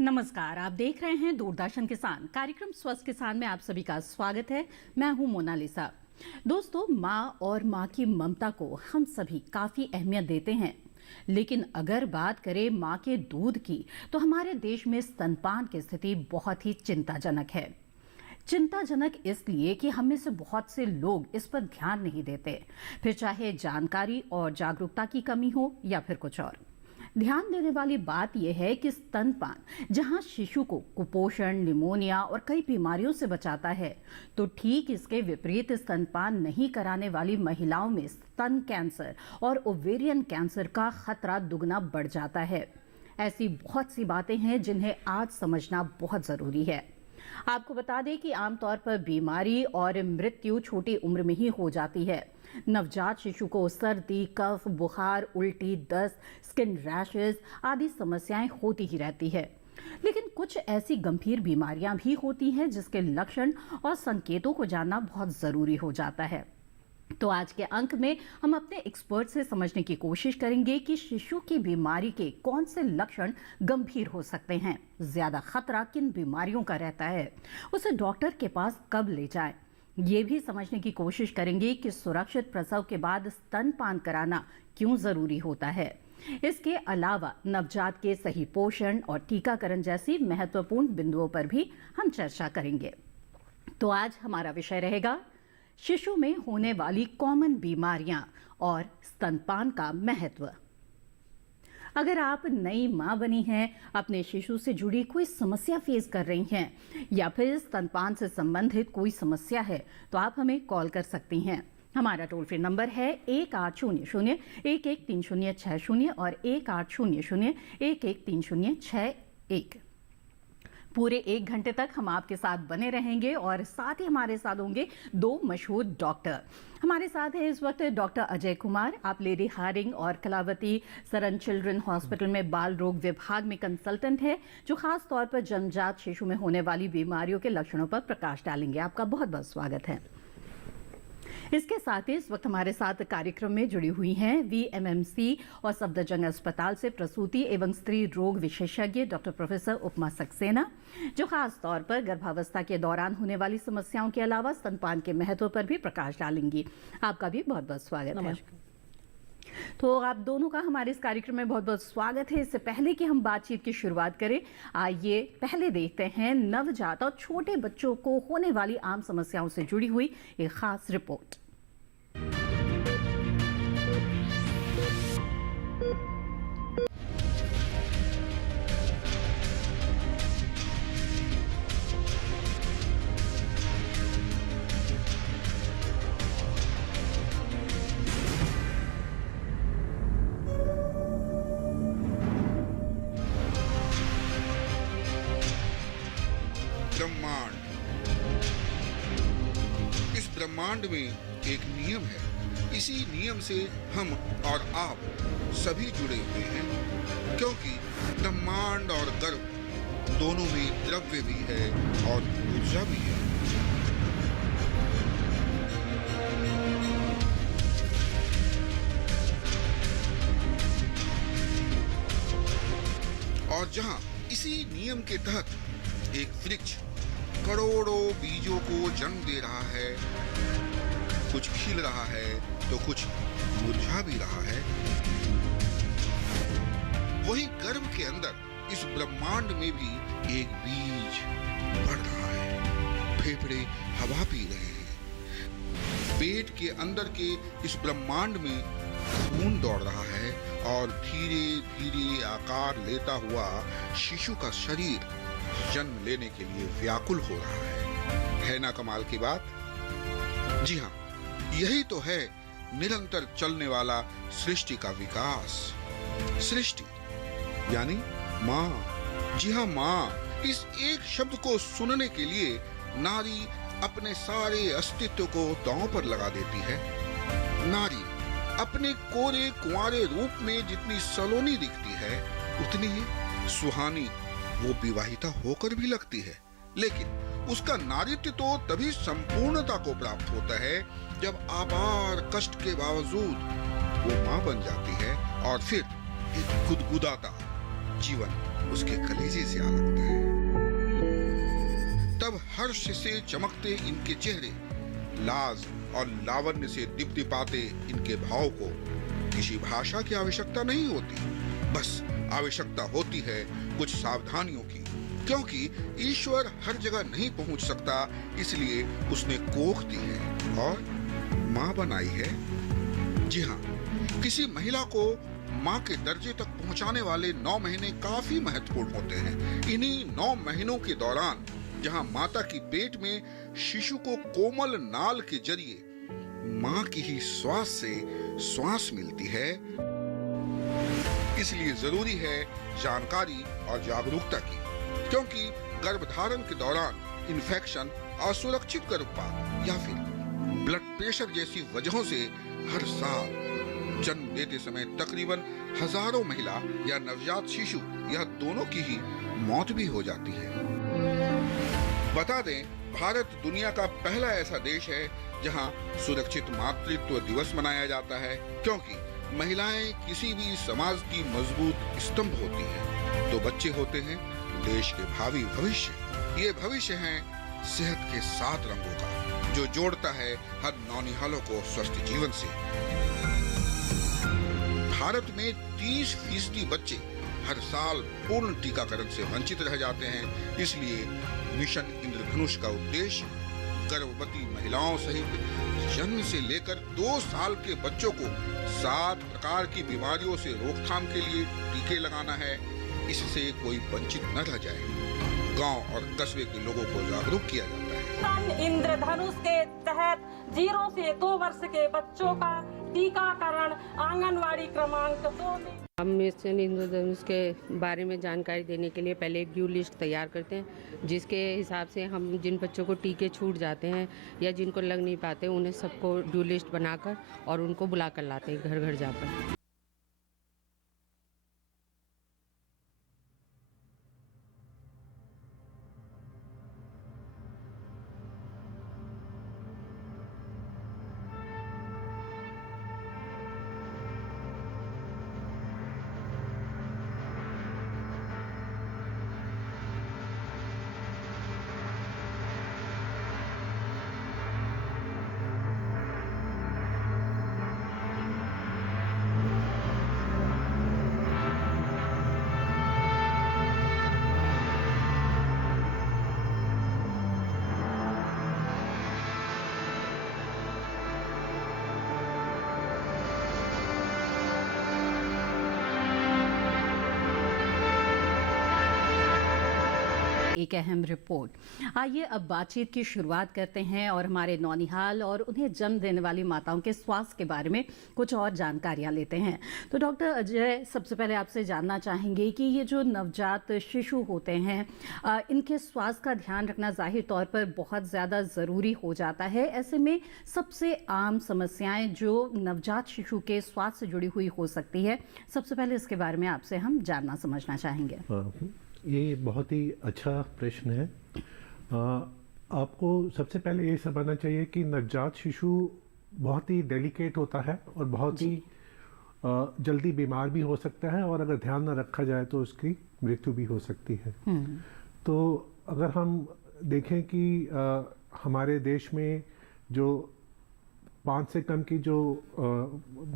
नमस्कार, आप देख रहे हैं दूरदर्शन किसान कार्यक्रम स्वस्थ किसान में आप सभी का स्वागत है। मैं हूं मोनालिसा। दोस्तों, माँ और माँ की ममता को हम सभी काफी अहमियत देते हैं, लेकिन अगर बात करें माँ के दूध की तो हमारे देश में स्तनपान की स्थिति बहुत ही चिंताजनक है। चिंताजनक इसलिए कि हम में से बहुत से लोग इस पर ध्यान नहीं देते, फिर चाहे जानकारी और जागरूकता की कमी हो या फिर कुछ और। ध्यान देने वाली बात यह है कि स्तनपान जहां शिशु को कुपोषण, निमोनिया और कई बीमारियों से बचाता है, तो ठीक इसके विपरीत स्तनपान नहीं कराने वाली महिलाओं में स्तन कैंसर और ओवेरियन कैंसर का खतरा दुगना बढ़ जाता है। ऐसी बहुत सी बातें हैं जिन्हें आज समझना बहुत जरूरी है। आपको बता दें कि आमतौर पर बीमारी और मृत्यु छोटी उम्र में ही हो जाती है। नवजात शिशु को सर्दी, कफ, बुखार, उल्टी, दस्त, स्किन रैशेस आदि समस्याएं होती ही रहती है। लेकिन कुछ ऐसी गंभीर बीमारियां भी होती हैं जिसके लक्षण और संकेतों को जानना बहुत जरूरी हो जाता है। तो आज के अंक में हम अपने एक्सपर्ट से समझने की कोशिश करेंगे कि शिशु की बीमारी के कौन से लक्षण गंभीर हो सकते हैं, ज्यादा खतरा किन बीमारियों का रहता है, उसे डॉक्टर के पास कब ले जाएं। ये भी समझने की कोशिश करेंगे कि सुरक्षित प्रसव के बाद स्तनपान कराना क्यों जरूरी होता है। इसके अलावा नवजात के सही पोषण और टीकाकरण जैसी महत्वपूर्ण बिंदुओं पर भी हम चर्चा करेंगे। तो आज हमारा विषय रहेगा शिशु में होने वाली कॉमन बीमारियां और स्तनपान का महत्व। अगर आप नई मां बनी हैं, अपने शिशु से जुड़ी कोई समस्या फेस कर रही हैं या फिर स्तनपान से संबंधित कोई समस्या है, तो आप हमें कॉल कर सकती हैं। हमारा टोल फ्री नंबर है 1800-113060 और 1800-113061। पूरे 1 घंटे तक हम आपके साथ बने रहेंगे और साथ ही हमारे साथ होंगे 2 मशहूर डॉक्टर। हमारे साथ है इस वक्त डॉक्टर अजय कुमार, आप लेडी हार्डिंग और कलावती सरन चिल्ड्रन हॉस्पिटल में बाल रोग विभाग में कंसल्टेंट है, जो खास तौर पर जन्मजात शिशु में होने वाली बीमारियों के लक्षणों पर प्रकाश डालेंगे। आपका बहुत बहुत स्वागत है। इसके साथ ही इस वक्त हमारे साथ कार्यक्रम में जुड़ी हुई हैं वीएमएमसी और सफदरजंग अस्पताल से प्रसूति एवं स्त्री रोग विशेषज्ञ डॉक्टर प्रोफेसर उपमा सक्सेना, जो खास तौर पर गर्भावस्था के दौरान होने वाली समस्याओं के अलावा स्तनपान के महत्व पर भी प्रकाश डालेंगी। आपका भी बहुत बहुत स्वागत है। तो आप दोनों का हमारे इस कार्यक्रम में बहुत बहुत स्वागत है। इससे पहले कि हम बातचीत की शुरुआत करें, आइए पहले देखते हैं नवजात और छोटे बच्चों को होने वाली आम समस्याओं से जुड़ी हुई एक खास रिपोर्ट। ब्रह्मांड। इस ब्रह्मांड में एक नियम है। इसी नियम से हम और आप सभी जुड़े हुए हैं, क्योंकि ब्रह्मांड और गर्भ दोनों में द्रव्य भी है और ऊर्जा भी है। और जहां इसी नियम के तहत एक वृक्ष करोड़ों बीजों को जन्म दे रहा है, कुछ खिल रहा है तो कुछ मुरझा भी रहा है, वही गर्भ के अंदर इस ब्रह्मांड में भी एक बीज बढ़ रहा है। फेफड़े हवा पी रहे हैं। पेट के अंदर के इस ब्रह्मांड में खून दौड़ रहा है और धीरे धीरे आकार लेता हुआ शिशु का शरीर जन्म लेने के लिए व्याकुल हो रहा है ना कमाल की बात? जी हाँ, यही तो है निरंतर चलने वाला सृष्टि का विकास। सृष्टि यानी माँ। जी हाँ, माँ। इस एक शब्द को सुनने के लिए नारी अपने सारे अस्तित्व को दांव पर लगा देती है। नारी अपने कोरे कुंवारे रूप में जितनी सलोनी दिखती है, उतनी ही सुहानी वो विवाहिता होकर भी लगती है। लेकिन उसका नारित्व तो तभी संपूर्णता को प्राप्त होता है जब आपार कष्ट के बावजूद वो मां बन जाती है और फिर एक गुदगुदाता जीवन उसके कलेजे से आ लगता है। तब हर्ष से चमकते इनके चेहरे, लाज और लावण्य से दीप्तिपाते इनके भाव को किसी भाषा की आवश्यकता नहीं होती, बस आवश्यकता होती है कुछ सावधानियों की, क्योंकि ईश्वर हर जगह नहीं पहुंच सकता, इसलिए उसने कोख दी है और माँ बनाई है। जी हाँ, किसी महिला को माँ के दर्जे तक पहुंचाने वाले 9 महीने काफी महत्वपूर्ण होते हैं। इन्हीं 9 महीनों के दौरान जहाँ माता की पेट में शिशु को कोमल नाल के जरिए माँ की ही श्वास से श्वास मिलती है, इसलिए जरूरी है जानकारी और जागरूकता की, क्योंकि गर्भधारण के दौरान इन्फेक्शन, असुरक्षित गर्भपात या फिर ब्लड प्रेशर जैसी वजहों से हर साल जन्म देते समय तकरीबन हजारों महिला या नवजात शिशु या दोनों की ही मौत भी हो जाती है। बता दें, भारत दुनिया का पहला ऐसा देश है जहां सुरक्षित मातृत्व दिवस मनाया जाता है, क्योंकि महिलाएं किसी भी समाज की मजबूत स्तंभ होती हैं। तो बच्चे होते हैं देश के भावी भविष्य। ये भविष्य है सेहत के 7 रंगों का, जो जोड़ता है हर नौनिहालों को स्वस्थ जीवन से। भारत में 30% बच्चे हर साल पूर्ण टीकाकरण से वंचित रह जाते हैं, इसलिए मिशन इंद्रधनुष का उद्देश्य गर्भवती महिलाओं सहित जन्म से लेकर 2 साल के बच्चों को 7 प्रकार की बीमारियों से रोकथाम के लिए टीके लगाना है, इससे कोई वंचित न रह जाए। गांव और कस्बे के लोगों को जागरूक किया जाता है। मिशन इंद्रधनुष के तहत 0 से 2 वर्ष के बच्चों का टीकाकरण आंगनवाड़ी क्रमांक 2 में। हम मिशन इंद्रधनुष के बारे में जानकारी देने के लिए पहले एक ड्यू लिस्ट तैयार करते हैं, जिसके हिसाब से हम जिन बच्चों को टीके छूट जाते हैं या जिनको लग नहीं पाते, उन्हें सबको ड्यू लिस्ट बनाकर और उनको बुला कर लाते हैं घर घर जाकर। एक अहम रिपोर्ट। आइए अब बातचीत की शुरुआत करते हैं और हमारे नौनिहाल और उन्हें जन्म देने वाली माताओं के स्वास्थ्य के बारे में कुछ और जानकारियां लेते हैं। तो डॉक्टर अजय, सबसे पहले आपसे जानना चाहेंगे कि ये जो नवजात शिशु होते हैं, इनके स्वास्थ्य का ध्यान रखना जाहिर तौर पर बहुत ज़्यादा ज़रूरी हो जाता है। ऐसे में सबसे आम समस्याएं जो नवजात शिशु के स्वास्थ्य से जुड़ी हुई हो सकती है, सबसे पहले इसके बारे में आपसे हम जानना समझना चाहेंगे। ये बहुत ही अच्छा प्रश्न है। आपको सबसे पहले ये समझना चाहिए कि नवजात शिशु बहुत ही डेलिकेट होता है और बहुत ही जल्दी बीमार भी हो सकता है, और अगर ध्यान न रखा जाए तो उसकी मृत्यु भी हो सकती है। तो अगर हम देखें कि हमारे देश में जो 5 से कम की जो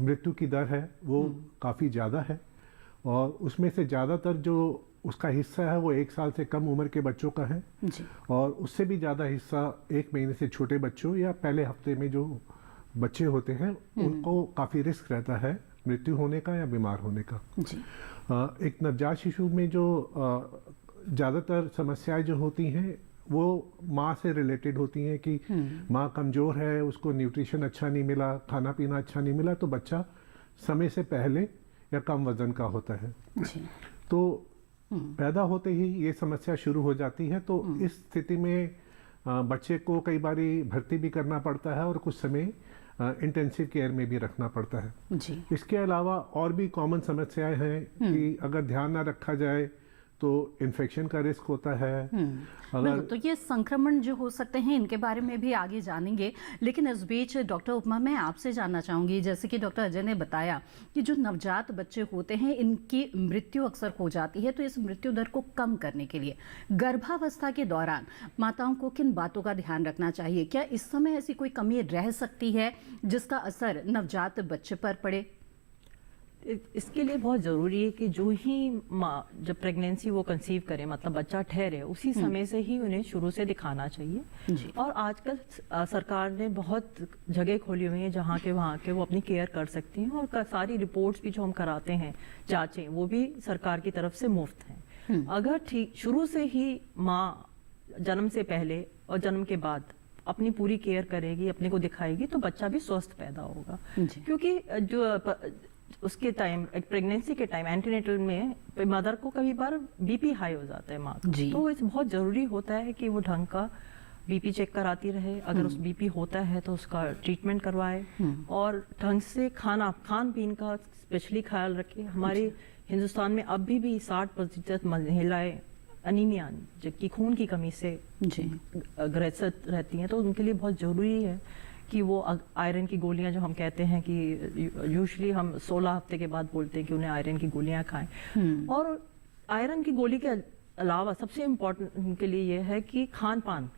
मृत्यु की दर है वो काफ़ी ज़्यादा है, और उसमें से ज़्यादातर जो उसका हिस्सा है वो 1 साल से कम उम्र के बच्चों का है जी। और उससे भी ज़्यादा हिस्सा 1 महीने से छोटे बच्चों या पहले हफ्ते में जो बच्चे होते हैं उनको काफ़ी रिस्क रहता है मृत्यु होने का या बीमार होने का जी। एक नवजात शिशु में जो ज़्यादातर समस्याएं जो होती हैं वो माँ से रिलेटेड होती हैं कि माँ कमज़ोर है, उसको न्यूट्रिशन अच्छा नहीं मिला, खाना पीना अच्छा नहीं मिला, तो बच्चा समय से पहले या कम वजन का होता है जी। तो पैदा होते ही ये समस्या शुरू हो जाती है। तो इस स्थिति में बच्चे को कई बारी भर्ती भी करना पड़ता है और कुछ समय इंटेंसिव केयर में भी रखना पड़ता है जी। इसके अलावा और भी कॉमन समस्याएं हैं कि अगर ध्यान ना रखा जाए तो इन्फेक्शन का रिस्क होता है। बिल्कुल, अगर तो ये संक्रमण जो हो सकते हैं इनके बारे में भी आगे जानेंगे, लेकिन इस बीच डॉक्टर उपमा मैं आपसे जानना चाहूंगी, जैसे कि डॉक्टर अजय ने बताया कि जो नवजात बच्चे होते हैं इनकी मृत्यु अक्सर हो जाती है, तो इस मृत्यु दर को कम करने के लिए गर्भावस्था के दौरान माताओं को किन बातों का ध्यान रखना चाहिए? क्या इस समय ऐसी कोई कमी रह सकती है जिसका असर नवजात बच्चे पर पड़े? इसके लिए बहुत ज़रूरी है कि जो ही माँ जब प्रेगनेंसी वो कंसीव करे, मतलब बच्चा ठहरे, उसी समय से ही उन्हें शुरू से दिखाना चाहिए। जी। और आजकल सरकार ने बहुत जगह खोली हुई है जहाँ के वहाँ के वो अपनी केयर कर सकती हैं, और सारी रिपोर्ट्स भी जो हम कराते हैं, जांचें, वो भी सरकार की तरफ से मुफ्त हैं। अगर ठीक शुरू से ही माँ जन्म से पहले और जन्म के बाद अपनी पूरी केयर करेगी, अपने को दिखाएगी, तो बच्चा भी स्वस्थ पैदा होगा। जी। क्योंकि जो उसके टाइम, एक प्रेगनेंसी के टाइम एंटीनेटल में मदर को कभी बार बीपी हाई हो जाता है माँ का, जी। तो इस बहुत जरूरी होता है कि वो ढंग का बीपी चेक कराती रहे। अगर उस बीपी होता है तो उसका ट्रीटमेंट करवाए, और ढंग से खान पीन का स्पेशली ख्याल रखे। हमारे हिंदुस्तान में अभी भी 60% महिलाएं अनीमिया, जबकि खून की कमी से जी। ग्रसित रहती हैं, तो उनके लिए बहुत जरूरी है कि वो आयरन की गोलियां, जो हम कहते हैं कि यूजुअली हम 16 हफ्ते के बाद बोलते हैं कि उन्हें आयरन की गोलियां खाएं। और आयरन की गोली के अलावा सबसे इम्पोर्टेंट उनके लिए ये है कि खान पान,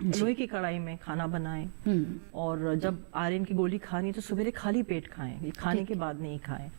लोहे की कढ़ाई में खाना बनाएं, और जब आयरन की गोली खानी तो सवेरे खाली पेट खाएं, खाने के बाद नहीं खाएं।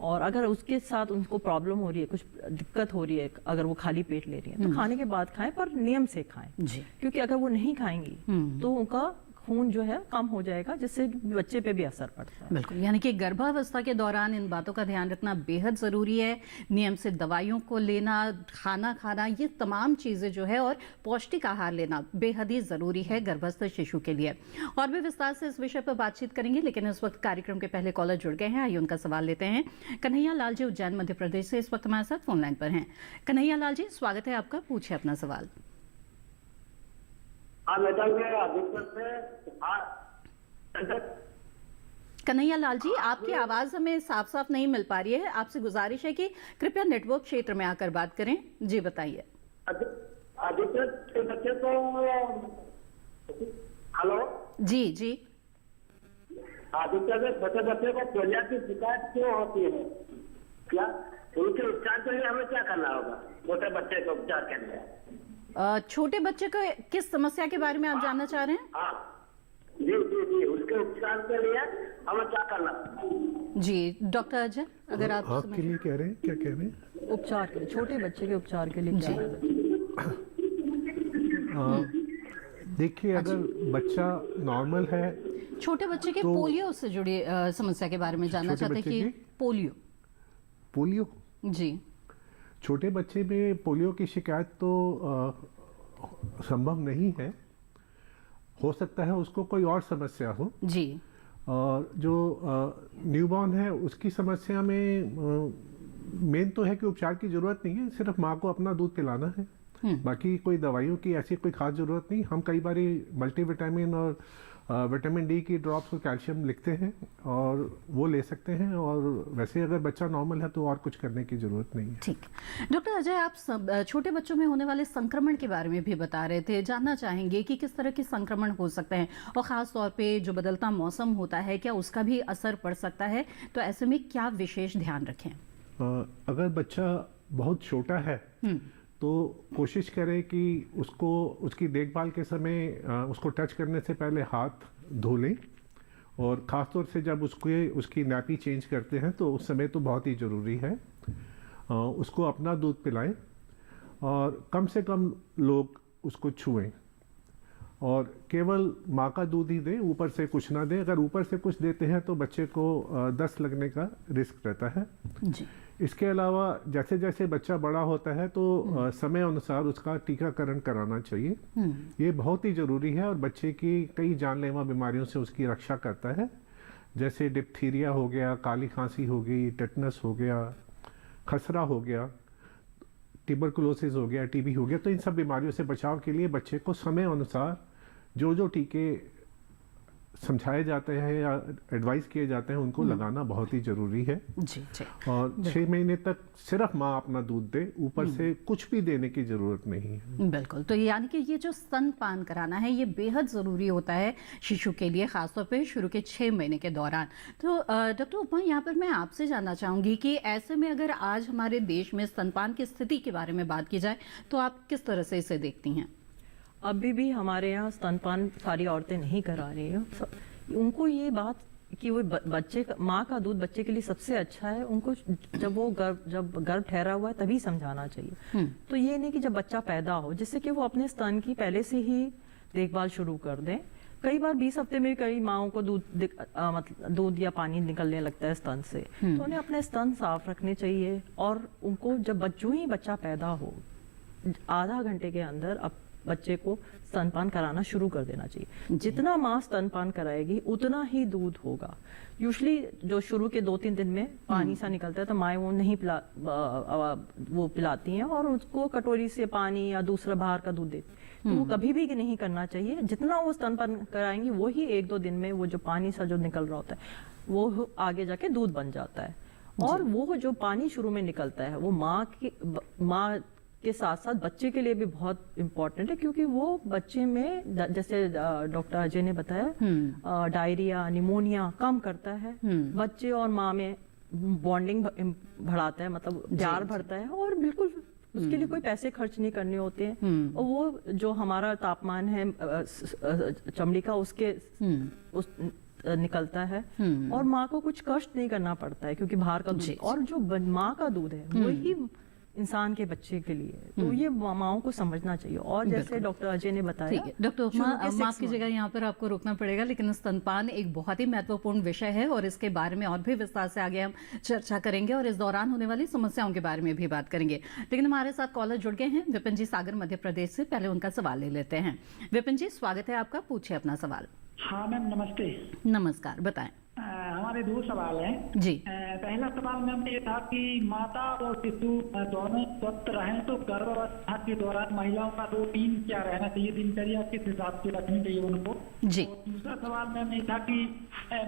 और अगर उसके साथ उनको प्रॉब्लम हो रही है, कुछ दिक्कत हो रही है, अगर वो खाली पेट ले रही है, तो खाने के बाद खाएं, पर नियम से खाएं। जी। क्योंकि अगर वो नहीं खाएंगी तो उनका खून जो है कम हो जाएगा, जिससे बच्चे पे भी असर पड़ता है। बिल्कुल, यानी कि गर्भावस्था के दौरान इन बातों का ध्यान रखना बेहद ज़रूरी है। नियम से दवाइयों को लेना, खाना खाना, ये तमाम चीज़ें जो है, और पौष्टिक आहार लेना बेहद ही ज़रूरी है गर्भस्थ शिशु के लिए। और भी विस्तार से इस विषय पर बातचीत करेंगे, लेकिन इस वक्त कार्यक्रम के पहले कॉलर जुड़ गए हैं, आइए उनका सवाल लेते हैं। कन्हैया लाल जी उज्जैन मध्य प्रदेश से इस वक्त हमारे साथ फोन लाइन पर हैं। कन्हैया लाल जी, स्वागत है आपका, पूछिए अपना सवाल। कन्हैया लाल जी, आपकी आवाज हमें साफ साफ नहीं मिल पा रही है, आपसे गुजारिश है कि कृपया नेटवर्क क्षेत्र में आकर बात करें। जी बताइए। आदित्य के बच्चे को, हेलो जी जी। आदित्य के छोटे बच्चे को पोलियो की शिकायत क्यों होती है? क्या उनके उपचार के लिए हमें क्या करना होगा? छोटे बच्चे के उपचार के लिए, छोटे बच्चे को किस समस्या के बारे में आप जानना चाह रहे हैं? हाँ जी जी जी, उसके उपचार के लिए हमें क्या करना? जी डॉक्टर अजय, अगर आप आपके लिए कह रहे हैं, क्या कह रहे हैं? उपचार के लिए, छोटे बच्चे के उपचार के लिए क्या है? देखिए, अगर बच्चा नॉर्मल है, छोटे बच्चे के तो पोलियो से जुड़ी समस्या के बारे में जानना छोटे चाहते हैं बच्चे कि पोलियो। जी। छोटे बच्चे में पोलियो की शिकायत तो संभव नहीं है। हो सकता है उसको कोई और समस्या हो। जी। और जो न्यूबॉर्न है उसकी समस्या में मेन तो है कि उपचार की जरूरत नहीं है, सिर्फ माँ को अपना दूध पिलाना है। बाकी कोई दवाइयों की ऐसी कोई खास जरूरत नहीं। हम कई बारी मल्टीविटामिन और विटामिन डी की ड्रॉप्स और कैल्शियम लिखते हैं और वो ले सकते हैं, और वैसे अगर बच्चा नॉर्मल है तो और कुछ करने की जरूरत नहीं है। ठीक। डॉक्टर अजय, आप छोटे बच्चों में होने वाले संक्रमण के बारे में भी बता रहे थे, जानना चाहेंगे कि किस तरह के संक्रमण हो सकते हैं, और खास तौर पे जो बदलता मौसम होता है क्या उसका भी असर पड़ सकता है? तो ऐसे में क्या विशेष ध्यान रखें? अगर बच्चा बहुत छोटा है तो कोशिश करें कि उसको उसकी देखभाल के समय उसको टच करने से पहले हाथ धो लें, और ख़ासतौर से जब उसकी नैपी चेंज करते हैं तो उस समय तो बहुत ही ज़रूरी है। उसको अपना दूध पिलाएं, और कम से कम लोग उसको छुएं, और केवल माँ का दूध ही दें, ऊपर से कुछ ना दें। अगर ऊपर से कुछ देते हैं तो बच्चे को दस्त लगने का रिस्क रहता है। जी। इसके अलावा जैसे जैसे बच्चा बड़ा होता है तो समय अनुसार उसका टीकाकरण कराना चाहिए। ये बहुत ही ज़रूरी है, और बच्चे की कई जानलेवा बीमारियों से उसकी रक्षा करता है, जैसे डिप्थीरिया हो गया, काली खांसी हो गई, टेटनस हो गया, खसरा हो गया, ट्यूबरकुलोसिस हो गया, टीबी हो गया। तो इन सब बीमारियों से बचाव के लिए बच्चे को समय अनुसार जो जो टीके समझाए जाते हैं या एडवाइस किए जाते हैं उनको लगाना बहुत ही ज़रूरी है। जी जी। और 6 महीने तक सिर्फ माँ अपना दूध दे, ऊपर से कुछ भी देने की ज़रूरत नहीं है। बिल्कुल, तो यानी कि ये जो स्तनपान कराना है ये बेहद ज़रूरी होता है शिशु के लिए, ख़ासतौर पे शुरू के 6 महीने के दौरान। तो डॉक्टर उपमा, यहाँ पर मैं आपसे जानना चाहूँगी कि ऐसे में अगर आज हमारे देश में स्तनपान की स्थिति के बारे में बात की जाए तो आप किस तरह से इसे देखती हैं? अभी भी हमारे यहाँ स्तनपान सारी औरतें नहीं करा रही हैं। उनको ये बात कि वो बच्चे का, माँ का दूध बच्चे के लिए सबसे अच्छा है, उनको जब गर्भ ठहरा हुआ है तभी समझाना चाहिए। तो ये नहीं कि जब बच्चा पैदा हो, जिससे कि वो अपने स्तन की पहले से ही देखभाल शुरू कर दें। कई बार 20 हफ्ते में कई माओं को मतलब दूध या पानी निकलने लगता है स्तन से, तो उन्हें अपने स्तन साफ रखने चाहिए। और उनको जब जो ही बच्चा पैदा हो, आधा घंटे के अंदर अब बच्चे को स्तनपान कराना शुरू कर देना चाहिए। जितना माँ स्तनपान कराएगी उतना ही दूध होगा। यूजुअली जो शुरू के 2-3 दिन में पानी सा निकलता है तो माएँ वो नहीं वो पिलाती हैं और उसको कटोरी से पानी या दूसरा बाहर का दूध देती। तो वो कभी भी नहीं करना चाहिए। जितना वो स्तनपान कराएंगी वही 1-2 दिन में वो जो पानी सा जो निकल रहा होता है वो आगे जाके दूध बन जाता है। और वो जो पानी शुरू में निकलता है वो माँ के साथ साथ बच्चे के लिए भी बहुत इम्पोर्टेंट है, क्योंकि वो बच्चे में जैसे डॉक्टर अजय ने बताया डायरिया, निमोनिया कम करता है। बच्चे और माँ में बॉन्डिंग बढ़ाता है, मतलब प्यार बढ़ता है। और बिल्कुल उसके लिए कोई पैसे खर्च नहीं करने होते हैं। और वो जो हमारा तापमान है चमड़ी का उसके निकलता है और माँ को कुछ कष्ट नहीं करना पड़ता है, क्योंकि बाहर का दूध और जो माँ का दूध है वही इंसान के बच्चे के लिए। तो ये माओं को समझना चाहिए। और जैसे डॉक्टर अजय ने बताया, ठीक है डॉक्टर उपमा, माफ कीजिएगा यहाँ पर आपको रोकना पड़ेगा, लेकिन स्तनपान एक बहुत ही महत्वपूर्ण विषय है और इसके बारे में और भी विस्तार से आगे हम चर्चा करेंगे और इस दौरान होने वाली समस्याओं के बारे में भी बात करेंगे। लेकिन हमारे साथ कॉलर जुड़ गए हैं विपिन जी सागर मध्य प्रदेश से। पहले उनका सवाल ले लेते हैं। विपिन जी, स्वागत है आपका, पूछिए अपना सवाल। हाँ मैम, नमस्ते। नमस्कार, बताएं। हमारे 2 सवाल हैं जी। पहला सवाल मैम ये था कि माता और शिशु दोनों स्वस्थ रहें तो गर्भावस्था के दौरान महिलाओं का रूटीन क्या रहना चाहिए, दिनचर्या किस हिसाब से रखनी चाहिए उनको। जी। और दूसरा सवाल मैम ये था कि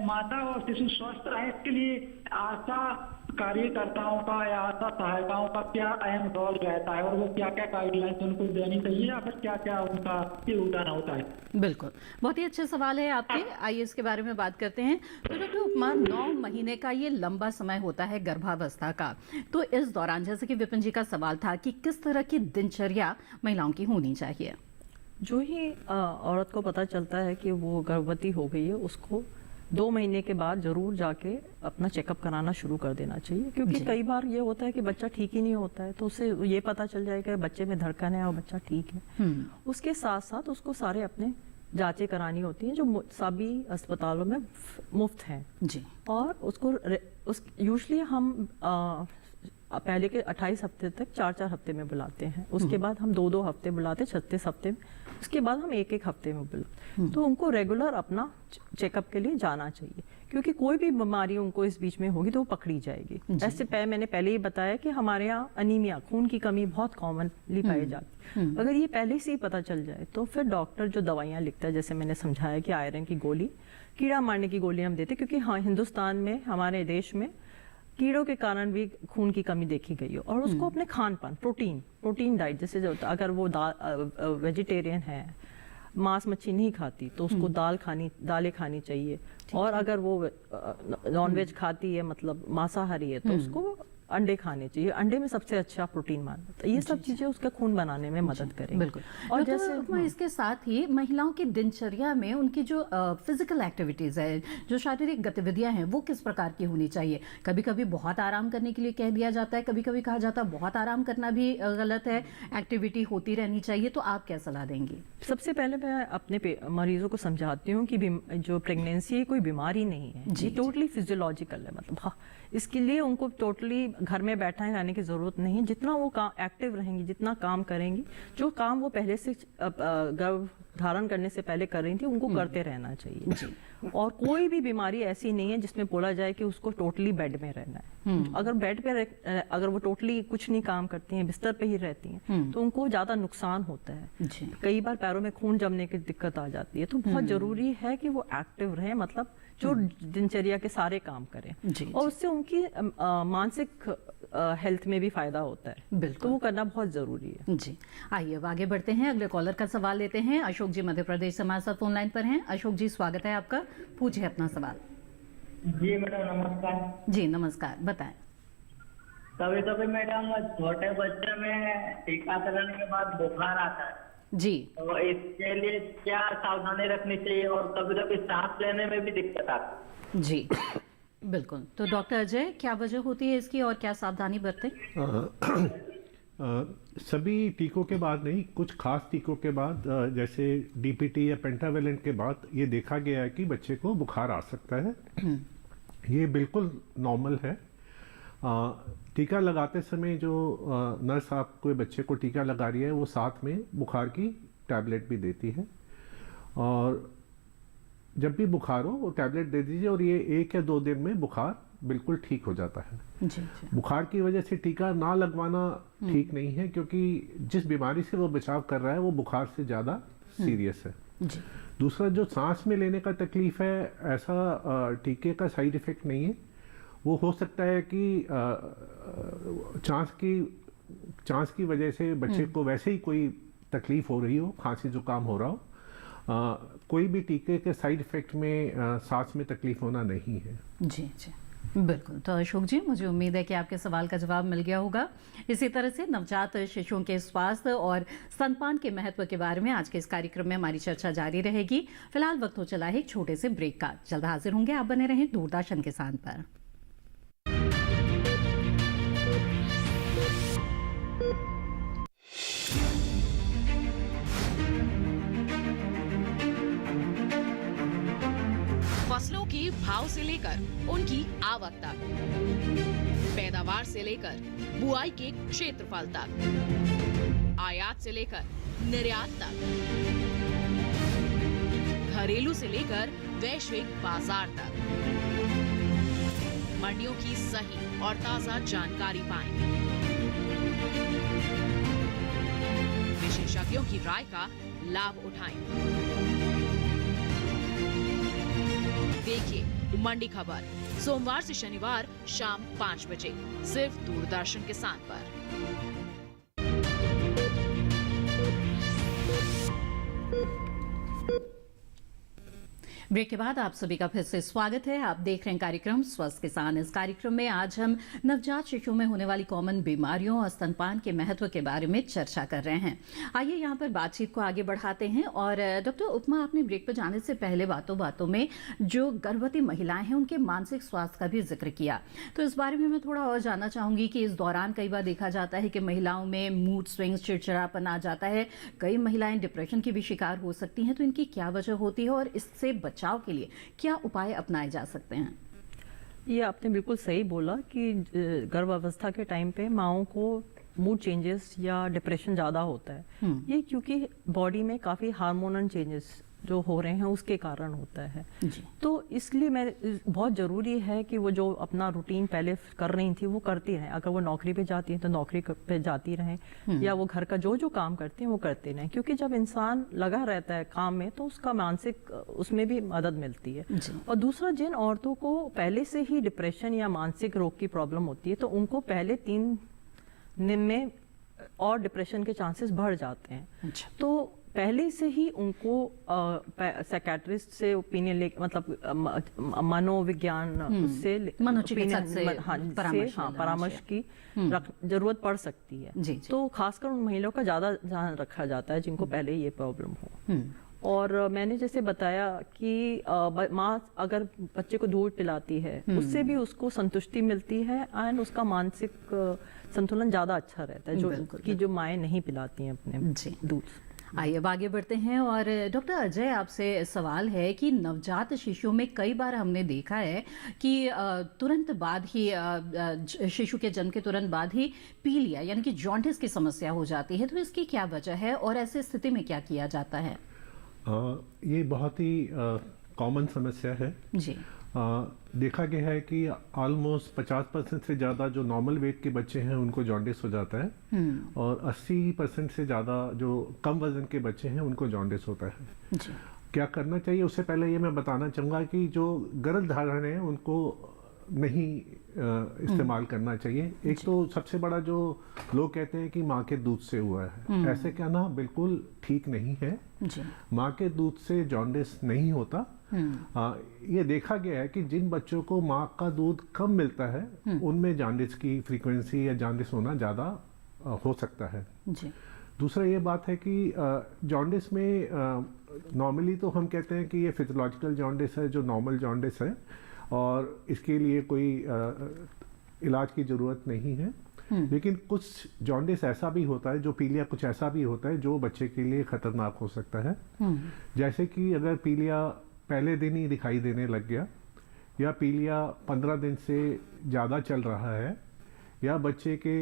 माता और शिशु स्वस्थ रहे इसके लिए आशा कार्यकर्ताओं का या आशा सहायिकाओं का क्या अहम रोल रहता है और वो क्या क्या गाइडलाइंस उनको देनी चाहिए या फिर क्या क्या उनका योगदान होता है। बिल्कुल, बहुत ही अच्छे सवाल है आपके। आइए इसके बारे में बात करते हैं। तो डॉक्टर उपमा, 9 महीने का ये लंबा समय होता है गर्भावस्था का, तो इस दौरान जैसे कि विपिन जी का सवाल था कि किस तरह की दिनचर्या महिलाओं की होनी चाहिए। जो ही औरत को पता चलता है कि वो गर्भवती हो गई है, उसको 2 महीने के बाद जरूर जाके अपना चेकअप कराना शुरू कर देना चाहिए। क्योंकि कई बार ये होता है कि बच्चा ठीक ही नहीं होता है, तो उससे ये पता चल जाएगा बच्चे में धड़कन है और बच्चा ठीक है। उसके साथ साथ उसको सारे अपने जांचें करानी होती हैं जो सभी अस्पतालों में मुफ्त हैं जी। और उसको यूजुअली हम पहले के 28 हफ्ते तक 4-4 हफ्ते में बुलाते हैं। उसके बाद हम 2-2 हफ्ते बुलाते, 36 हफ्ते में। उसके बाद हम 1-1 हफ्ते में बुलाते। तो उनको रेगुलर अपना चेकअप के लिए जाना चाहिए, क्योंकि कोई भी बीमारी उनको इस बीच में होगी तो वो पकड़ी जाएगी। ऐसे मैंने पहले ही बताया कि हमारे यहाँ अनीमिया, खून की कमी बहुत कॉमनली पाई जाती है। अगर ये पहले से ही पता चल जाए तो फिर डॉक्टर जो दवाइयाँ लिखता है, जैसे मैंने समझाया कि आयरन की गोली, कीड़ा मारने की गोली हम देते, क्योंकि हाँ हिंदुस्तान में, हमारे देश में कीड़ों के कारण भी खून की कमी देखी गई है। और उसको अपने खान पान, प्रोटीन डाइट, जैसे अगर वो वेजिटेरियन है, मांस मच्छी नहीं खाती, तो उसको दालें खानी चाहिए। और अगर वो नॉनवेज खाती है, मतलब मांसाहारी है, तो उसको अंडे खाने चाहिए। अंडे में सबसे अच्छा प्रोटीन माना जाता है। ये सब चीजें उसका खून बनाने में मदद करेंगी। बिल्कुल। और जैसे इसके साथ ही महिलाओं की दिनचर्या में उनकी जो फिजिकल एक्टिविटीज है, जो शारीरिक गतिविधियां हैं, वो किस प्रकार की होनी चाहिए। कभी कभी बहुत आराम करने के लिए कह दिया जाता है, कभी कभी कहा जाता है बहुत आराम करना भी गलत है, एक्टिविटी होती रहनी चाहिए। तो आप क्या सलाह देंगी? सबसे पहले मैं अपने मरीजों को समझाती हूँ कि जो प्रेगनेंसी कोई बीमारी नहीं है, ये टोटली फिजियोलॉजिकल है। मतलब हाँ, इसके लिए उनको टोटली घर में बैठा रहने की ज़रूरत नहीं। जितना वो काम एक्टिव रहेंगी, जितना काम करेंगी, जो काम वो पहले से गर्भ धारण करने से पहले कर रही थी उनको करते रहना चाहिए। और कोई भी बीमारी ऐसी नहीं है जिसमें बोला जाए कि उसको टोटली बेड में रहना है। अगर बेड पे अगर वो टोटली कुछ नहीं काम करती हैं, बिस्तर पे ही रहती हैं, तो उनको ज्यादा नुकसान होता है। कई बार पैरों में खून जमने की दिक्कत आ जाती है। तो बहुत जरूरी है कि वो एक्टिव रहे, मतलब जो दिनचर्या के सारे काम करें, और उससे उनकी मानसिक हेल्थ में भी फायदा होता है। बिल्कुल, तो वो करना बहुत जरूरी है। जी, आइए अब आगे बढ़ते हैं, अगले कॉलर का सवाल लेते हैं। अशोक जी मध्य प्रदेश से हमारे साथ फोन लाइन पर हैं। अशोक जी, स्वागत है आपका, पूछिए अपना सवाल। जी मैडम नमस्कार। जी नमस्कार, बताएं। कभी कभी मैडम छोटे बच्चे में टीकाकरण के बाद बुखार आता है जी, तो इसके लिए क्या सावधानी रखनी चाहिए, और कभी कभी सांस लेने में भी दिक्कत आती है। जी बिल्कुल, तो डॉक्टर अजय, क्या वजह होती है इसकी और क्या सावधानी बरतें? सभी टीकों के बाद नहीं, कुछ खास टीकों के बाद, जैसे डीपीटी या पेंटावेलेंट के बाद ये देखा गया है कि बच्चे को बुखार आ सकता है। ये बिल्कुल नॉर्मल है। टीका लगाते समय जो नर्स आपको बच्चे को टीका लगा रही है वो साथ में बुखार की टैबलेट भी देती है, और जब भी बुखार हो वो टैबलेट दे दीजिए, और ये 1 या 2 दिन में बुखार बिल्कुल ठीक हो जाता है। जी, जी। बुखार की वजह से टीका ना लगवाना ठीक नहीं है, क्योंकि जिस बीमारी से वो बचाव कर रहा है वो बुखार से ज़्यादा सीरियस है। जी। दूसरा, जो सांस में लेने का तकलीफ है, ऐसा टीके का साइड इफेक्ट नहीं है। वो हो सकता है कि चांस की वजह से बच्चे को वैसे ही कोई तकलीफ हो रही हो, खांसी जुकाम हो रहा हो। कोई भी टीके के साइड इफेक्ट में सांस में तकलीफ होना नहीं है। जी जी बिल्कुल, तो अशोक जी, मुझे उम्मीद है कि आपके सवाल का जवाब मिल गया होगा। इसी तरह से नवजात शिशुओं के स्वास्थ्य और स्तनपान के महत्व के बारे में आज के इस कार्यक्रम में हमारी चर्चा जारी रहेगी। फिलहाल वक्त हो चला है एक छोटे से ब्रेक का। जल्द हाजिर होंगे, आप बने रहें दूरदर्शन किसान पर। फसलों के भाव से लेकर उनकी आवक तक, पैदावार से लेकर बुआई के क्षेत्रफल तक, आयात से लेकर निर्यात तक, घरेलू से लेकर वैश्विक बाजार तक, मंडियों की सही और ताजा जानकारी पाएं। विशेषज्ञों की राय का लाभ उठाएं। देखिए मंडी खबर सोमवार से शनिवार शाम 5 बजे सिर्फ दूरदर्शन किसान पर। ब्रेक के बाद आप सभी का फिर से स्वागत है। आप देख रहे हैं कार्यक्रम स्वस्थ किसान। इस कार्यक्रम में आज हम नवजात शिशुओं में होने वाली कॉमन बीमारियों और स्तनपान के महत्व के बारे में चर्चा कर रहे हैं। आइए यहाँ पर बातचीत को आगे बढ़ाते हैं। और डॉक्टर उपमा, आपने ब्रेक पर जाने से पहले बातों में जो गर्भवती महिलाएं हैं उनके मानसिक स्वास्थ्य का भी जिक्र किया, तो इस बारे में मैं थोड़ा और जानना चाहूंगी कि इस दौरान कई बार देखा जाता है कि महिलाओं में मूड स्विंग्स, चिड़चिड़ापन आ जाता है। कई महिलाएं डिप्रेशन की भी शिकार हो सकती हैं, तो इनकी क्या वजह होती है और इससे बचाव के लिए क्या उपाय अपनाए जा सकते हैं? ये आपने बिल्कुल सही बोला कि गर्भावस्था के टाइम पे माओं को मूड चेंजेस या डिप्रेशन ज़्यादा होता है। ये क्योंकि बॉडी में काफ़ी हार्मोनल चेंजेस जो हो रहे हैं उसके कारण होता है। तो इसलिए बहुत ज़रूरी है कि वो जो अपना रूटीन पहले कर रही थी वो करती रहें। अगर वो नौकरी पे जाती हैं तो नौकरी पे जाती रहें, या वो घर का जो काम करती हैं वो करते रहें, क्योंकि जब इंसान लगा रहता है काम में तो उसका मानसिक उसमें भी मदद मिलती है। और दूसरा, जिन औरतों को पहले से ही डिप्रेशन या मानसिक रोग की प्रॉब्लम होती है तो उनको पहले 3 दिन में और डिप्रेशन के चांसेस बढ़ जाते हैं। तो पहले से ही उनको साइकेट्रिस्ट से ओपिनियन ले, मतलब मनोविज्ञान से परामर्श की जरूरत पड़ सकती है। तो खासकर उन महिलाओं का ज्यादा ध्यान रखा जाता है जिनको पहले ये प्रॉब्लम हो। और मैंने जैसे बताया कि माँ अगर बच्चे को दूध पिलाती है उससे भी उसको संतुष्टि मिलती है एंड उसका मानसिक संतुलन ज्यादा अच्छा रहता है जो माएँ नहीं पिलाती हैं अपने दूध। आइए अब आगे बढ़ते हैं। और डॉक्टर अजय, आपसे सवाल है कि नवजात शिशुओं में कई बार हमने देखा है कि तुरंत बाद ही शिशु के जन्म के तुरंत बाद ही पीलिया यानी कि जॉन्डिस की समस्या हो जाती है, तो इसकी क्या वजह है और ऐसी स्थिति में क्या किया जाता है? ये बहुत ही कॉमन समस्या है जी। देखा गया है कि ऑलमोस्ट 50% से ज़्यादा जो नॉर्मल वेट के बच्चे हैं उनको जॉन्डिस हो जाता है और 80% से ज़्यादा जो कम वजन के बच्चे हैं उनको जॉन्डिस होता है। जी। क्या करना चाहिए उससे पहले ये मैं बताना चाहूँगा कि जो गर्भधारण है उनको नहीं इस्तेमाल करना चाहिए। एक तो सबसे बड़ा जो लोग कहते हैं कि माँ के दूध से हुआ है, ऐसे कहना बिल्कुल ठीक नहीं है। माँ के दूध से जॉन्डिस नहीं होता। ये देखा गया है कि जिन बच्चों को माँ का दूध कम मिलता है उनमें जॉन्डिस की फ्रीक्वेंसी या जॉन्डिस होना ज़्यादा हो सकता है। जी। दूसरा ये बात है कि जॉन्डिस में नॉर्मली तो हम कहते हैं कि ये फिजियोलॉजिकल जॉन्डिस है जो नॉर्मल जॉन्डिस है और इसके लिए कोई इलाज की ज़रूरत नहीं है। लेकिन कुछ जॉन्डिस ऐसा भी होता है, जो पीलिया कुछ ऐसा भी होता है जो बच्चे के लिए खतरनाक हो सकता है। जैसे कि अगर पीलिया पहले दिन ही दिखाई देने लग गया या पीलिया 15 दिन से ज़्यादा चल रहा है या बच्चे के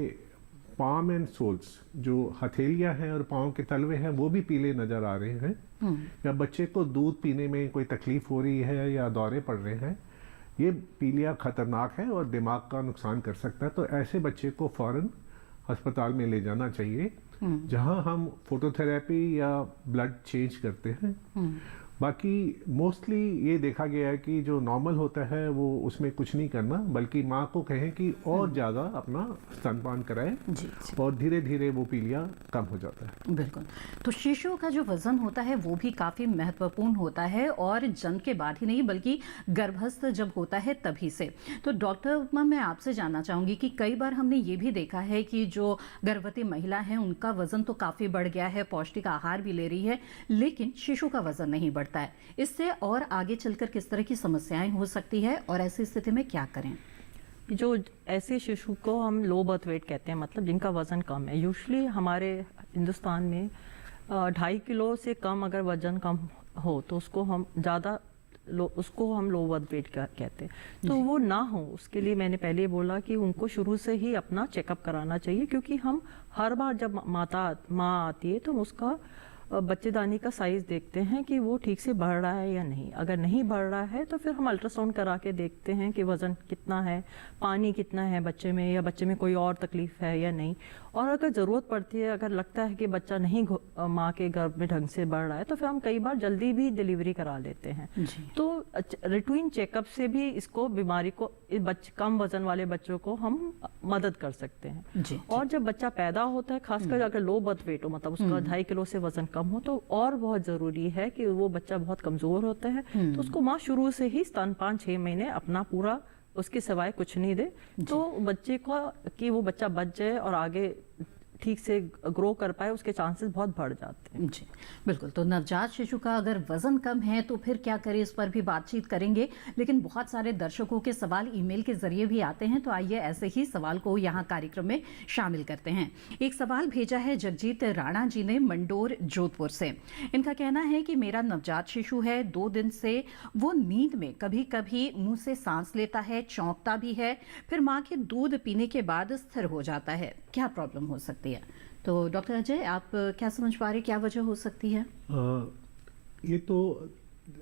पाम एंड सोल्स जो हथेलियां हैं और पाँव के तलवे हैं वो भी पीले नज़र आ रहे हैं या बच्चे को दूध पीने में कोई तकलीफ हो रही है या दौरे पड़ रहे हैं, ये पीलिया खतरनाक है और दिमाग का नुकसान कर सकता है। तो ऐसे बच्चे को फौरन अस्पताल में ले जाना चाहिए जहां हम फोटोथेरेपी या ब्लड चेंज करते हैं। बाकी मोस्टली ये देखा गया है कि जो नॉर्मल होता है वो उसमें कुछ नहीं करना, बल्कि माँ को कहें कि और ज़्यादा अपना स्तनपान कराएं और धीरे धीरे वो पीलिया कम हो जाता है। बिल्कुल। तो शिशु का जो वजन होता है वो भी काफ़ी महत्वपूर्ण होता है और जन्म के बाद ही नहीं बल्कि गर्भस्थ जब होता है तभी से। तो डॉक्टर मैं आपसे जानना चाहूँगी कि कई बार हमने ये भी देखा है कि जो गर्भवती महिला है उनका वजन तो काफ़ी बढ़ गया है, पौष्टिक आहार भी ले रही है, लेकिन शिशु का वजन नहीं बढ़ता है। इससे और आगे चलकर किस तरह की समस्याएं हो सकती है और ऐसी स्थिति में क्या करें? जो ऐसे शिशु को हम लो बर्थ वेट कहते हैं, मतलब जिनका वजन कम है। यूजुअली हमारे हिंदुस्तान में 2.5 किलो से कम अगर वजन कम हो तो उसको हम लो बर्थ वेट कहते हैं। तो वो ना हो उसके लिए मैंने पहले बोला कि उनको शुरू से ही अपना चेकअप कराना चाहिए, क्योंकि हम हर बार जब माँ आती है तो उसका बच्चेदानी का साइज देखते हैं कि वो ठीक से बढ़ रहा है या नहीं। अगर नहीं बढ़ रहा है तो फिर हम अल्ट्रासाउंड करा के देखते हैं कि वज़न कितना है, पानी कितना है बच्चे में, या बच्चे में कोई और तकलीफ है या नहीं। और अगर ज़रूरत पड़ती है, अगर लगता है कि बच्चा नहीं माँ के गर्भ में ढंग से बढ़ रहा है, तो फिर हम कई बार जल्दी भी डिलीवरी करा लेते हैं। तो रूटीन चेकअप से भी इसको बीमारी को कम वजन वाले बच्चों को हम मदद कर सकते हैं। और जब बच्चा पैदा होता है, खासकर अगर लो बर्थ वेट हो, मतलब उसका 2.5 किलो से वजन कम हो, तो और बहुत जरूरी है कि वो बच्चा बहुत कमजोर होता है तो उसको माँ शुरू से ही स्तनपान 6 महीने अपना पूरा, उसके सिवाय कुछ नहीं दे, तो बच्चे को कि वो बच्चा बच जाए और आगे ठीक से ग्रो कर पाए, उसके चांसेस बहुत बढ़ जाते हैं। जी बिल्कुल। तो नवजात शिशु का अगर वजन कम है तो फिर क्या करें, इस पर भी बातचीत करेंगे। लेकिन बहुत सारे दर्शकों के सवाल ईमेल के जरिए भी आते हैं, तो आइए ऐसे ही सवाल को यहाँ कार्यक्रम में शामिल करते हैं। एक सवाल भेजा है जगजीत राणा जी ने मंडोर जोधपुर से। इनका कहना है कि मेरा नवजात शिशु है, 2 दिन से वो नींद में कभी कभी मुंह से सांस लेता है, चौंकता भी है, फिर माँ के दूध पीने के बाद स्थिर हो जाता है। क्या प्रॉब्लम हो सकती है? तो डॉक्टर अजय, आप क्या समझ पा रहे, क्या वजह हो सकती है? ये तो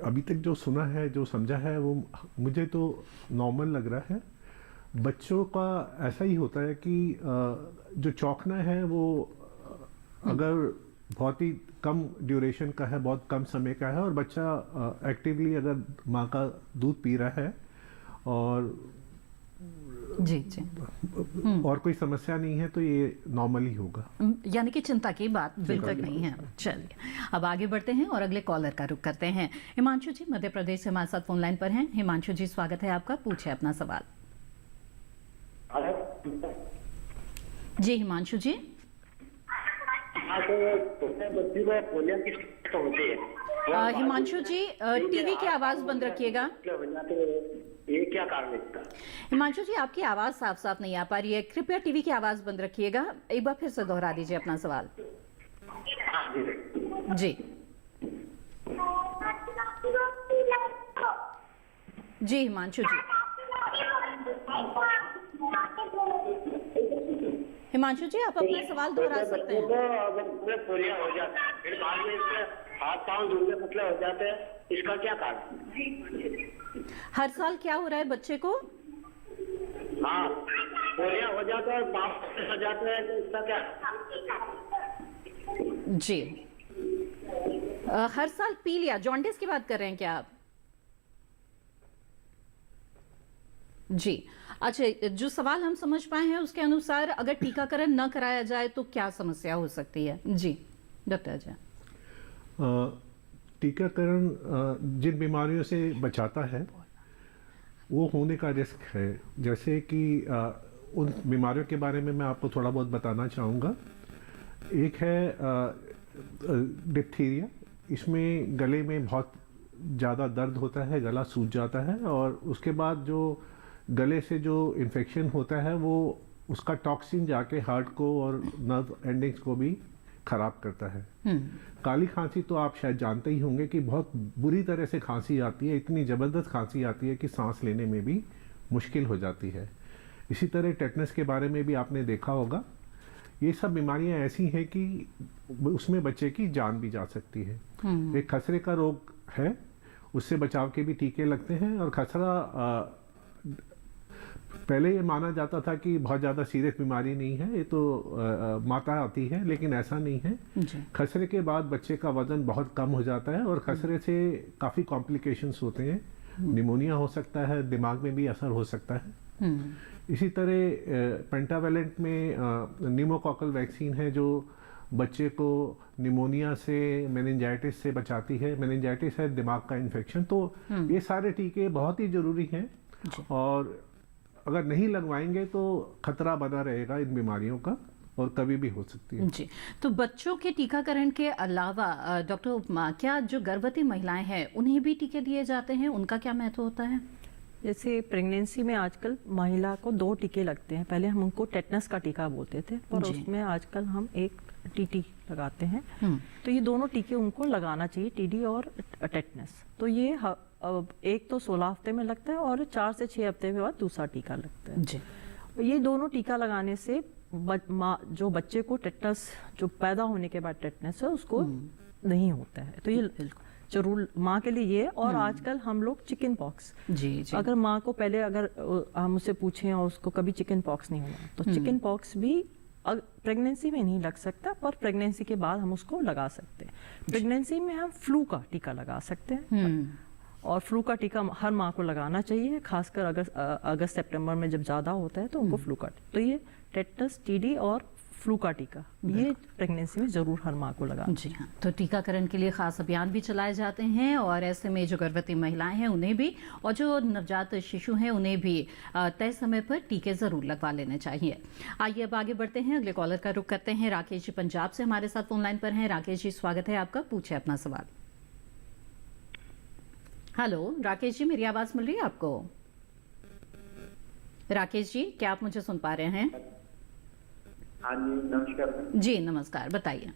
अभी तक जो सुना है, जो समझा है, वो मुझे तो नॉर्मल लग रहा है। बच्चों का ऐसा ही होता है कि जो चौंकना है वो अगर बहुत ही कम ड्यूरेशन का है, बहुत कम समय का है और बच्चा एक्टिवली अगर माँ का दूध पी रहा है और जी और कोई समस्या नहीं है तो ये नॉर्मल ही होगा, यानी कि चिंता की बात बिल्कुल नहीं है। चलिए अब आगे बढ़ते हैं और अगले कॉलर का रुख करते हैं। हिमांशु जी मध्य प्रदेश से हमारे साथ फोन लाइन पर हैं। हिमांशु जी स्वागत है आपका, पूछे अपना सवाल। जी हिमांशु जी। हिमांशु जी टीवी की आवाज बंद रखिएगा। ये क्या कारण है? हिमांशु जी आपकी आवाज साफ साफ नहीं आ पा रही है, कृपया टीवी की आवाज बंद रखिएगा। एक बार फिर से दोहरा दीजिए अपना सवाल। जी जी हिमांशु जी। हिमांशु जी, आप अपना सवाल दोहरा सकते हैं। अगर पोलिया हो जाता है फिर बाद में इसके हाथ पांव दुबले पतले हो जाते हैं, इसका क्या कारण? हर साल क्या हो रहा है बच्चे को? हाँ, पोलिया हो जाता है, पांव पतले हो जाते हैं, तो इसका क्या? जी, हर साल पीलिया, जॉन्डिस की बात कर रहे हैं क्या आप? जी, अच्छा, जो सवाल हम समझ पाए हैं उसके अनुसार अगर टीकाकरण न कराया जाए तो क्या समस्या हो सकती है? जी डॉक्टर अजय। टीकाकरण जिन बीमारियों से बचाता है वो होने का रिस्क है। जैसे कि उन बीमारियों के बारे में मैं आपको थोड़ा बहुत बताना चाहूँगा। एक है डिप्थीरिया। इसमें गले में बहुत ज़्यादा दर्द होता है, गला सूज जाता है और उसके बाद जो गले से जो इन्फेक्शन होता है वो उसका टॉक्सिन जाके हार्ट को और नर्व एंडिंग्स को भी खराब करता है। काली खांसी तो आप शायद जानते ही होंगे कि बहुत बुरी तरह से खांसी आती है, इतनी ज़बरदस्त खांसी आती है कि सांस लेने में भी मुश्किल हो जाती है। इसी तरह टेटनस के बारे में भी आपने देखा होगा। ये सब बीमारियां ऐसी हैं कि उसमें बच्चे की जान भी जा सकती है। एक खसरे का रोग है, उससे बचाव के भी टीके लगते हैं और खसरा पहले ये माना जाता था कि बहुत ज़्यादा सीरियस बीमारी नहीं है, ये तो माता आती है, लेकिन ऐसा नहीं है। खसरे के बाद बच्चे का वजन बहुत कम हो जाता है और खसरे से काफ़ी कॉम्प्लिकेशंस होते हैं। निमोनिया हो सकता है, दिमाग में भी असर हो सकता है। इसी तरह पेंटावेलेंट में निमोकॉकल वैक्सीन है जो बच्चे को निमोनिया से, मेनिंजाइटिस से बचाती है। मेनिंजाइटिस है दिमाग का इन्फेक्शन। तो ये सारे टीके बहुत ही ज़रूरी हैं और अगर नहीं लगवाएंगे तो खतरा बना रहेगा इन बीमारियों का और कभी भी हो सकती है। जी, तो बच्चों के टीकाकरण के अलावा डॉक्टर उपमा, क्या जो गर्भवती महिलाएं हैं उन्हें भी टीके दिए जाते हैं? उनका क्या महत्व होता है? जैसे प्रेगनेंसी में आजकल महिला को 2 टीके लगते हैं। पहले हम उनको टेटनस का टीका बोलते थे, पर उसमें आजकल हम एक टीटी लगाते हैं। तो ये दोनों टीके उनको लगाना चाहिए, टीडी और टेटनस। तो ये एक तो 16 हफ्ते में लगता है और 4 से 6 हफ्ते के बाद दूसरा टीका लगता है जी। ये दोनों टीका लगाने से जो बच्चे को टेटनस, जो पैदा होने के बाद टेटनस है, उसको नहीं होता है। तो ये जरूर माँ के लिए ये। और आजकल हम लोग चिकन पॉक्स, जी। अगर माँ को पहले अगर हम उससे पूछें और उसको कभी चिकन पॉक्स नहीं हुआ तो चिकन पॉक्स भी प्रेगनेंसी में नहीं लग सकता, पर प्रेगनेंसी के बाद हम उसको लगा सकते हैं। प्रेगनेंसी में हम फ्लू का टीका लगा सकते हैं और फ्लू का टीका हर माँ को लगाना चाहिए, खासकर अगस्त सितंबर में जब ज़्यादा होता है तो उनको फ्लू का। तो ये टेटनस, टीडी और फ्लू का टीका ये प्रेगनेंसी में जरूर हर माँ को लगाना। जी हाँ, तो टीकाकरण के लिए खास अभियान भी चलाए जाते हैं और ऐसे में जो गर्भवती महिलाएं हैं उन्हें भी और जो नवजात शिशु हैं उन्हें भी तय समय पर टीके जरूर लगवा लेने चाहिए। आइए अब आगे बढ़ते हैं, अगले कॉलर का रुख करते हैं। राकेश जी पंजाब से हमारे साथ फोन लाइन पर हैं। राकेश जी, स्वागत है आपका, पूछे अपना सवाल। हेलो राकेश जी, मेरी आवाज मिल रही है आपको? राकेश जी, क्या आप मुझे सुन पा रहे हैं? हाँ जी, नमस्कार। जी नमस्कार, बताइए।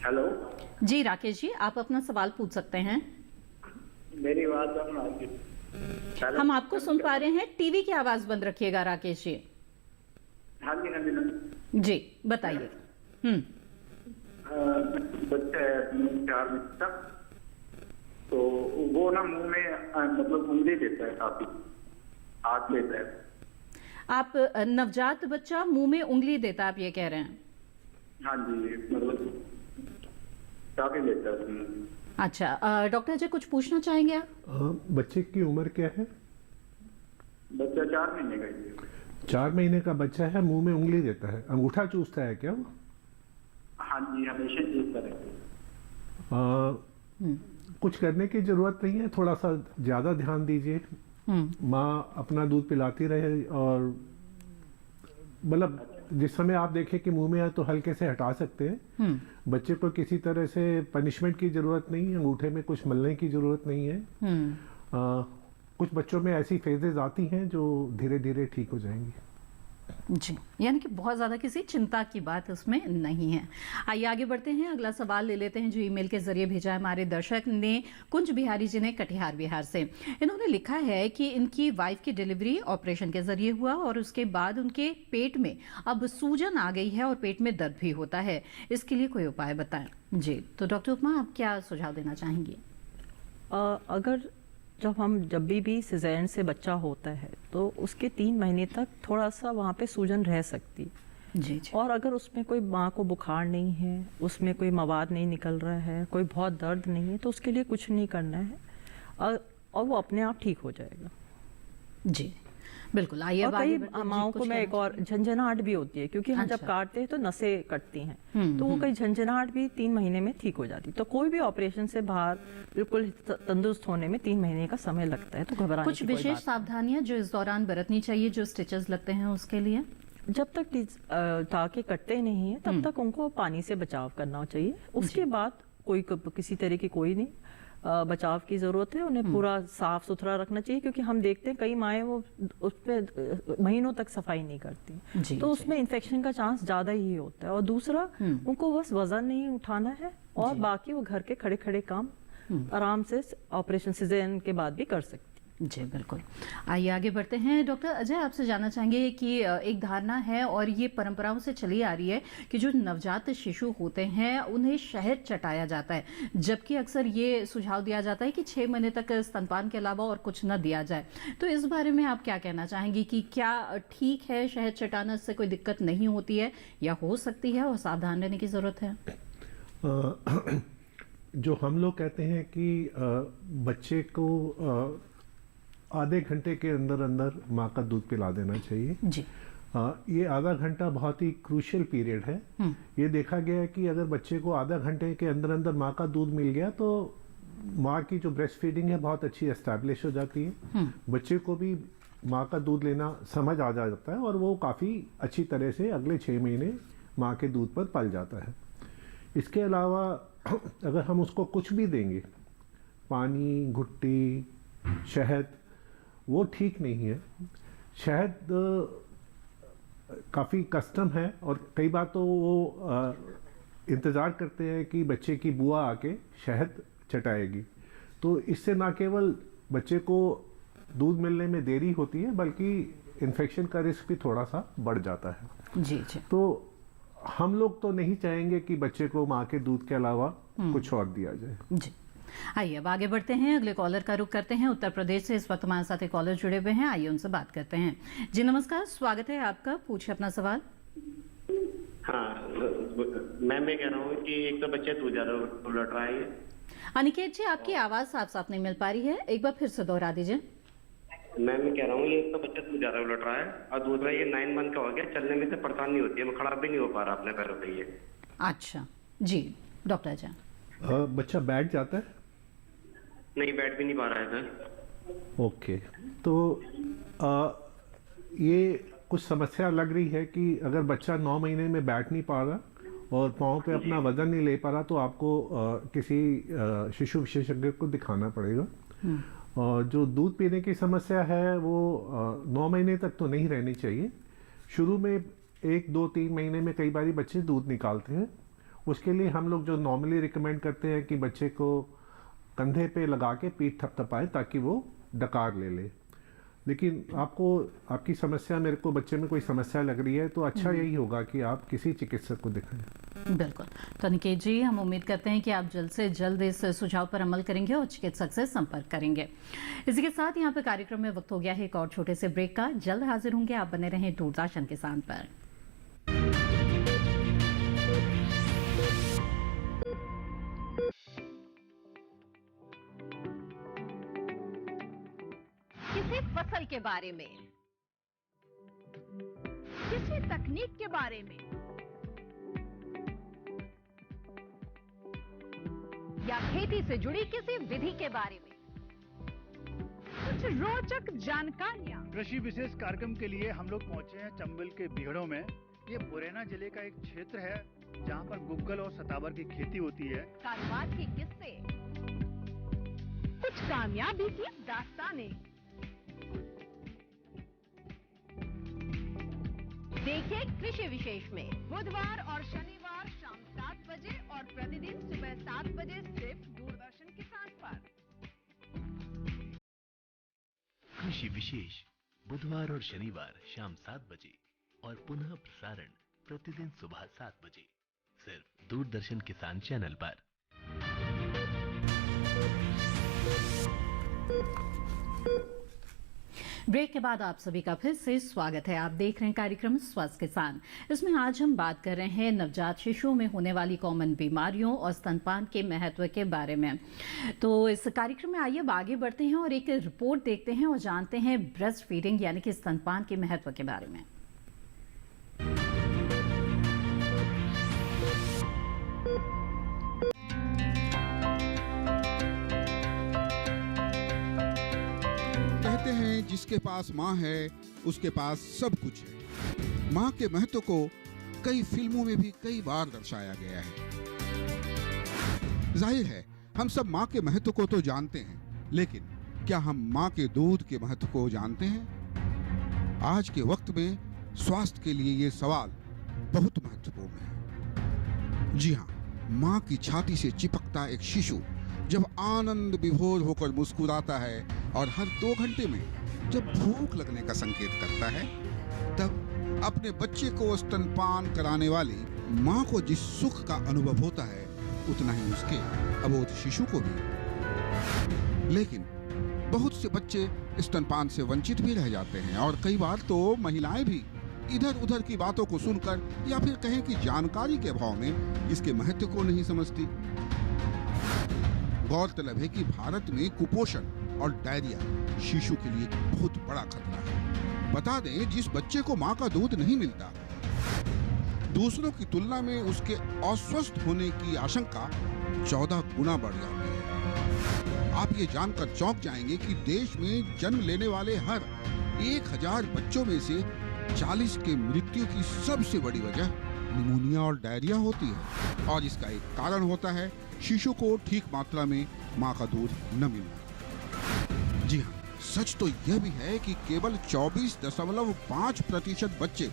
हेलो जी राकेश जी, आप अपना सवाल पूछ सकते हैं। मेरी आवाज हम आपको सुन पा रहे हैं, टीवी की आवाज बंद रखिएगा राकेश जी। हाँ जी, हाँ जी, जी बताइए। बच्चा है 4 महीने तक, तो वो ना मुंह में मतलब उंगली देता है, काफी हाथ लेता है। आप नवजात बच्चा मुंह में उंगली देता, आप ये कह रहे हैं? हाँ जी, मतलब काफी लेता है। अच्छा, डॉक्टर जी कुछ पूछना चाहेंगे आप? बच्चे की उम्र क्या है? बच्चा 4 महीने का है। 4 महीने का बच्चा है, मुंह में उंगली देता है, अंगूठा चूसता है क्या वो? हाँ जी, हमेशा चूसता है। कुछ करने की जरूरत नहीं है, थोड़ा सा ज्यादा ध्यान दीजिए। माँ अपना दूध पिलाती रहे और मतलब जिस समय आप देखें कि मुंह में आए तो हल्के से हटा सकते हैं। बच्चे को किसी तरह से पनिशमेंट की जरूरत नहीं है, अंगूठे में कुछ मलने की जरूरत नहीं है। कुछ बच्चों में ऐसी फेजेस आती हैं जो धीरे धीरे ठीक हो जाएंगी। जी, यानी कि बहुत ज़्यादा किसी चिंता की बात उसमें नहीं है। आइए आगे बढ़ते हैं, अगला सवाल ले लेते हैं जो ईमेल के जरिए भेजा है हमारे दर्शक ने। कुंज बिहारी जी ने कटिहार बिहार से। इन्होंने लिखा है कि इनकी वाइफ की डिलीवरी ऑपरेशन के जरिए हुआ और उसके बाद उनके पेट में अब सूजन आ गई है और पेट में दर्द भी होता है। इसके लिए कोई उपाय बताएं। जी, तो डॉक्टर उपमा, आप क्या सुझाव देना चाहेंगी? अगर जब भी सिजेरियन से बच्चा होता है तो उसके 3 महीने तक थोड़ा सा वहाँ पे सूजन रह सकती जी। और अगर उसमें कोई माँ को बुखार नहीं है, उसमें कोई मवाद नहीं निकल रहा है, कोई बहुत दर्द नहीं है, तो उसके लिए कुछ नहीं करना है और वो अपने आप ठीक हो जाएगा। जी बिल्कुल। आइए और कई माओं को मैं एक और झंझनाहट भी होती है, क्योंकि हम जब काटते हैं तो नसें कटती हैं, तो वो कई झंझनाहट भी 3 महीने में ठीक हो जाती। तो कोई भी ऑपरेशन से बाहर बिल्कुल तंदुरुस्त होने में 3 महीने का समय लगता है, तो घबराने कुछ विशेष सावधानियां जो इस दौरान बरतनी चाहिए जो स्टिचेस लगते हैं उसके लिए? जब तक टाँके कटते नहीं है तब तक उनको पानी से बचाव करना चाहिए। उसके बाद किसी तरह की कोई नहीं बचाव की जरूरत है। उन्हें पूरा साफ सुथरा रखना चाहिए, क्योंकि हम देखते हैं कई माएँ वो उस पे महीनों तक सफाई नहीं करती, तो उसमें इन्फेक्शन का चांस ज्यादा ही होता है। और दूसरा, उनको बस वजन नहीं उठाना है और बाकी वो घर के खड़े खड़े काम आराम से ऑपरेशन सिजेरियन के बाद भी कर सकते। जी बिल्कुल। आइए आगे बढ़ते हैं। डॉक्टर अजय, आपसे जानना चाहेंगे कि एक धारणा है और ये परंपराओं से चली आ रही है कि जो नवजात शिशु होते हैं उन्हें शहद चटाया जाता है, जबकि अक्सर ये सुझाव दिया जाता है कि 6 महीने तक स्तनपान के अलावा और कुछ न दिया जाए। तो इस बारे में आप क्या कहना चाहेंगी कि क्या ठीक है शहद चटाना, से कोई दिक्कत नहीं होती है या हो सकती है और सावधान रहने की जरूरत है? जो हम लोग कहते हैं कि बच्चे को आधे घंटे के अंदर अंदर माँ का दूध पिला देना चाहिए जी। ये आधा घंटा बहुत ही क्रूशियल पीरियड है। ये देखा गया है कि अगर बच्चे को आधा घंटे के अंदर अंदर माँ का दूध मिल गया तो माँ की जो ब्रेस्ट फीडिंग है बहुत अच्छी एस्टैब्लिश हो जाती है। बच्चे को भी माँ का दूध लेना समझ आ जाता है और वो काफ़ी अच्छी तरह से अगले 6 महीने माँ के दूध पर पल जाता है। इसके अलावा अगर हम उसको कुछ भी देंगे, पानी, घुट्टी, शहद, वो ठीक नहीं है। शहद काफ़ी कस्टम है और कई बार तो वो इंतज़ार करते हैं कि बच्चे की बुआ आके शहद चटाएगी, तो इससे ना केवल बच्चे को दूध मिलने में देरी होती है बल्कि इन्फेक्शन का रिस्क भी थोड़ा सा बढ़ जाता है। जी जी। तो हम लोग तो नहीं चाहेंगे कि बच्चे को माँ के दूध के अलावा कुछ और दिया जाए। जी। आइए अब आगे बढ़ते हैं, अगले कॉलर का रुख करते हैं। उत्तर प्रदेश से इस वक्त हमारे साथ एक कॉलर जुड़े हुए हैं, आइए उनसे बात करते हैं। जी नमस्कार, स्वागत है आपका, पूछिए अपना सवाल। हाँ मैम, मैं कह रहा हूँ कि एक तो बच्चा दूध ज्यादा उलट रहा है। अनिकेत जी, आपकी आवाज साफ साफ नहीं मिल पा रही है, एक बार फिर से दोहरा दीजिए। मैम मैं कह रहा हूँ ये एक तो बच्चा दूध ज्यादा उलट रहा है और दूसरा ये 9 मंथ का हो गया, चलने में से परेशानी होती है, मैं खड़ा भी नहीं हो पा रहा अपने पैरों पे। ये अच्छा जी, डॉक्टर अजय। बच्चा बैठ जाता है? नहीं, बैठ भी नहीं पा रहा है सर। ओके, तो ये कुछ समस्या लग रही है कि अगर बच्चा 9 महीने में बैठ नहीं पा रहा और पाँव पे अपना वजन नहीं ले पा रहा तो आपको किसी शिशु विशेषज्ञ को दिखाना पड़ेगा। और जो दूध पीने की समस्या है वो 9 महीने तक तो नहीं रहनी चाहिए। शुरू में 1, 2, 3 महीने में कई बार बच्चे दूध निकालते हैं। उसके लिए हम लोग जो नॉर्मली रिकमेंड करते हैं कि बच्चे को कंधे पे लगा के पीठ थपथपाएं ताकि वो डकार ले ले। लेकिन आपको आपकी समस्या, मेरे को बच्चे में कोई समस्या लग रही है तो अच्छा यही होगा कि आप किसी चिकित्सक को दिखाएं। बिल्कुल। तो अनिकेत जी, हम उम्मीद करते हैं कि आप जल्द से जल्द इस सुझाव पर अमल करेंगे और चिकित्सक से संपर्क करेंगे। इसी के साथ यहाँ पे कार्यक्रम में वक्त हो गया है एक और छोटे से ब्रेक का। जल्द हाजिर होंगे, आप बने रहें दूरदर्शन किसान पर। किसी फसल के बारे में, किसी तकनीक के बारे में या खेती से जुड़ी किसी विधि के बारे में कुछ रोचक जानकारियां। कृषि विशेष कार्यक्रम के लिए हम लोग पहुंचे हैं चंबल के बीहड़ों में। ये मुरैना जिले का एक क्षेत्र है जहां पर गुग्गल और सतावर की खेती होती है। कारोबार के किस्से, कुछ कामयाबी की दास्तानें, देखिए कृषि विशेष में बुधवार और शनिवार शाम 7 बजे और प्रतिदिन सुबह 7 बजे सिर्फ दूरदर्शन किसान पर। कृषि विशेष बुधवार और शनिवार शाम 7 बजे और पुनः प्रसारण प्रतिदिन सुबह 7 बजे सिर्फ दूरदर्शन किसान चैनल पर। ब्रेक के बाद आप सभी का फिर से स्वागत है। आप देख रहे हैं कार्यक्रम स्वस्थ किसान। इसमें आज हम बात कर रहे हैं नवजात शिशुओं में होने वाली कॉमन बीमारियों और स्तनपान के महत्व के बारे में। तो इस कार्यक्रम में आइए अब आगे बढ़ते हैं और एक रिपोर्ट देखते हैं और जानते हैं ब्रेस्ट फीडिंग यानी कि स्तनपान के महत्व के बारे में। कहते हैं जिसके पास माँ है उसके पास सब कुछ है। माँ के महत्व को कई फिल्मों में भी कई बार दर्शाया गया है। जाहिर है हम सब माँ के महत्व को तो जानते हैं, लेकिन क्या हम माँ के दूध के महत्व को जानते हैं? आज के वक्त में स्वास्थ्य के लिए ये सवाल बहुत महत्वपूर्ण है। जी हाँ, माँ की छाती से चिपकता एक शिशु जब आनंद विभोर होकर मुस्कुराता है और हर 2 घंटे में जब भूख लगने का संकेत करता है, तब अपने बच्चे को स्तनपान कराने वाली माँ को जिस सुख का अनुभव होता है, उतना ही उसके अबोध शिशु को भी। लेकिन बहुत से बच्चे स्तनपान से वंचित भी रह जाते हैं और कई बार तो महिलाएं भी इधर उधर की बातों को सुनकर या फिर कहें कि जानकारी के अभाव में इसके महत्व को नहीं समझती। गौरतलब है कि भारत में कुपोषण और डायरिया शिशु के लिए बहुत बड़ा खतरा है। बता दें, जिस बच्चे को मां का दूध नहीं मिलता, दूसरों की तुलना में उसके अस्वस्थ होने की आशंका 14 गुना बढ़ जाती है। आप ये जानकर चौंक जाएंगे कि देश में जन्म लेने वाले हर 1000 बच्चों में से 40 के मृत्यु की सबसे बड़ी वजह निमोनिया और डायरिया होती है। और इसका एक कारण होता है शिशु को ठीक मात्रा में मां का दूध न मिलना। जी हाँ, सच तो यह भी है कि केवल 24.5% बच्चे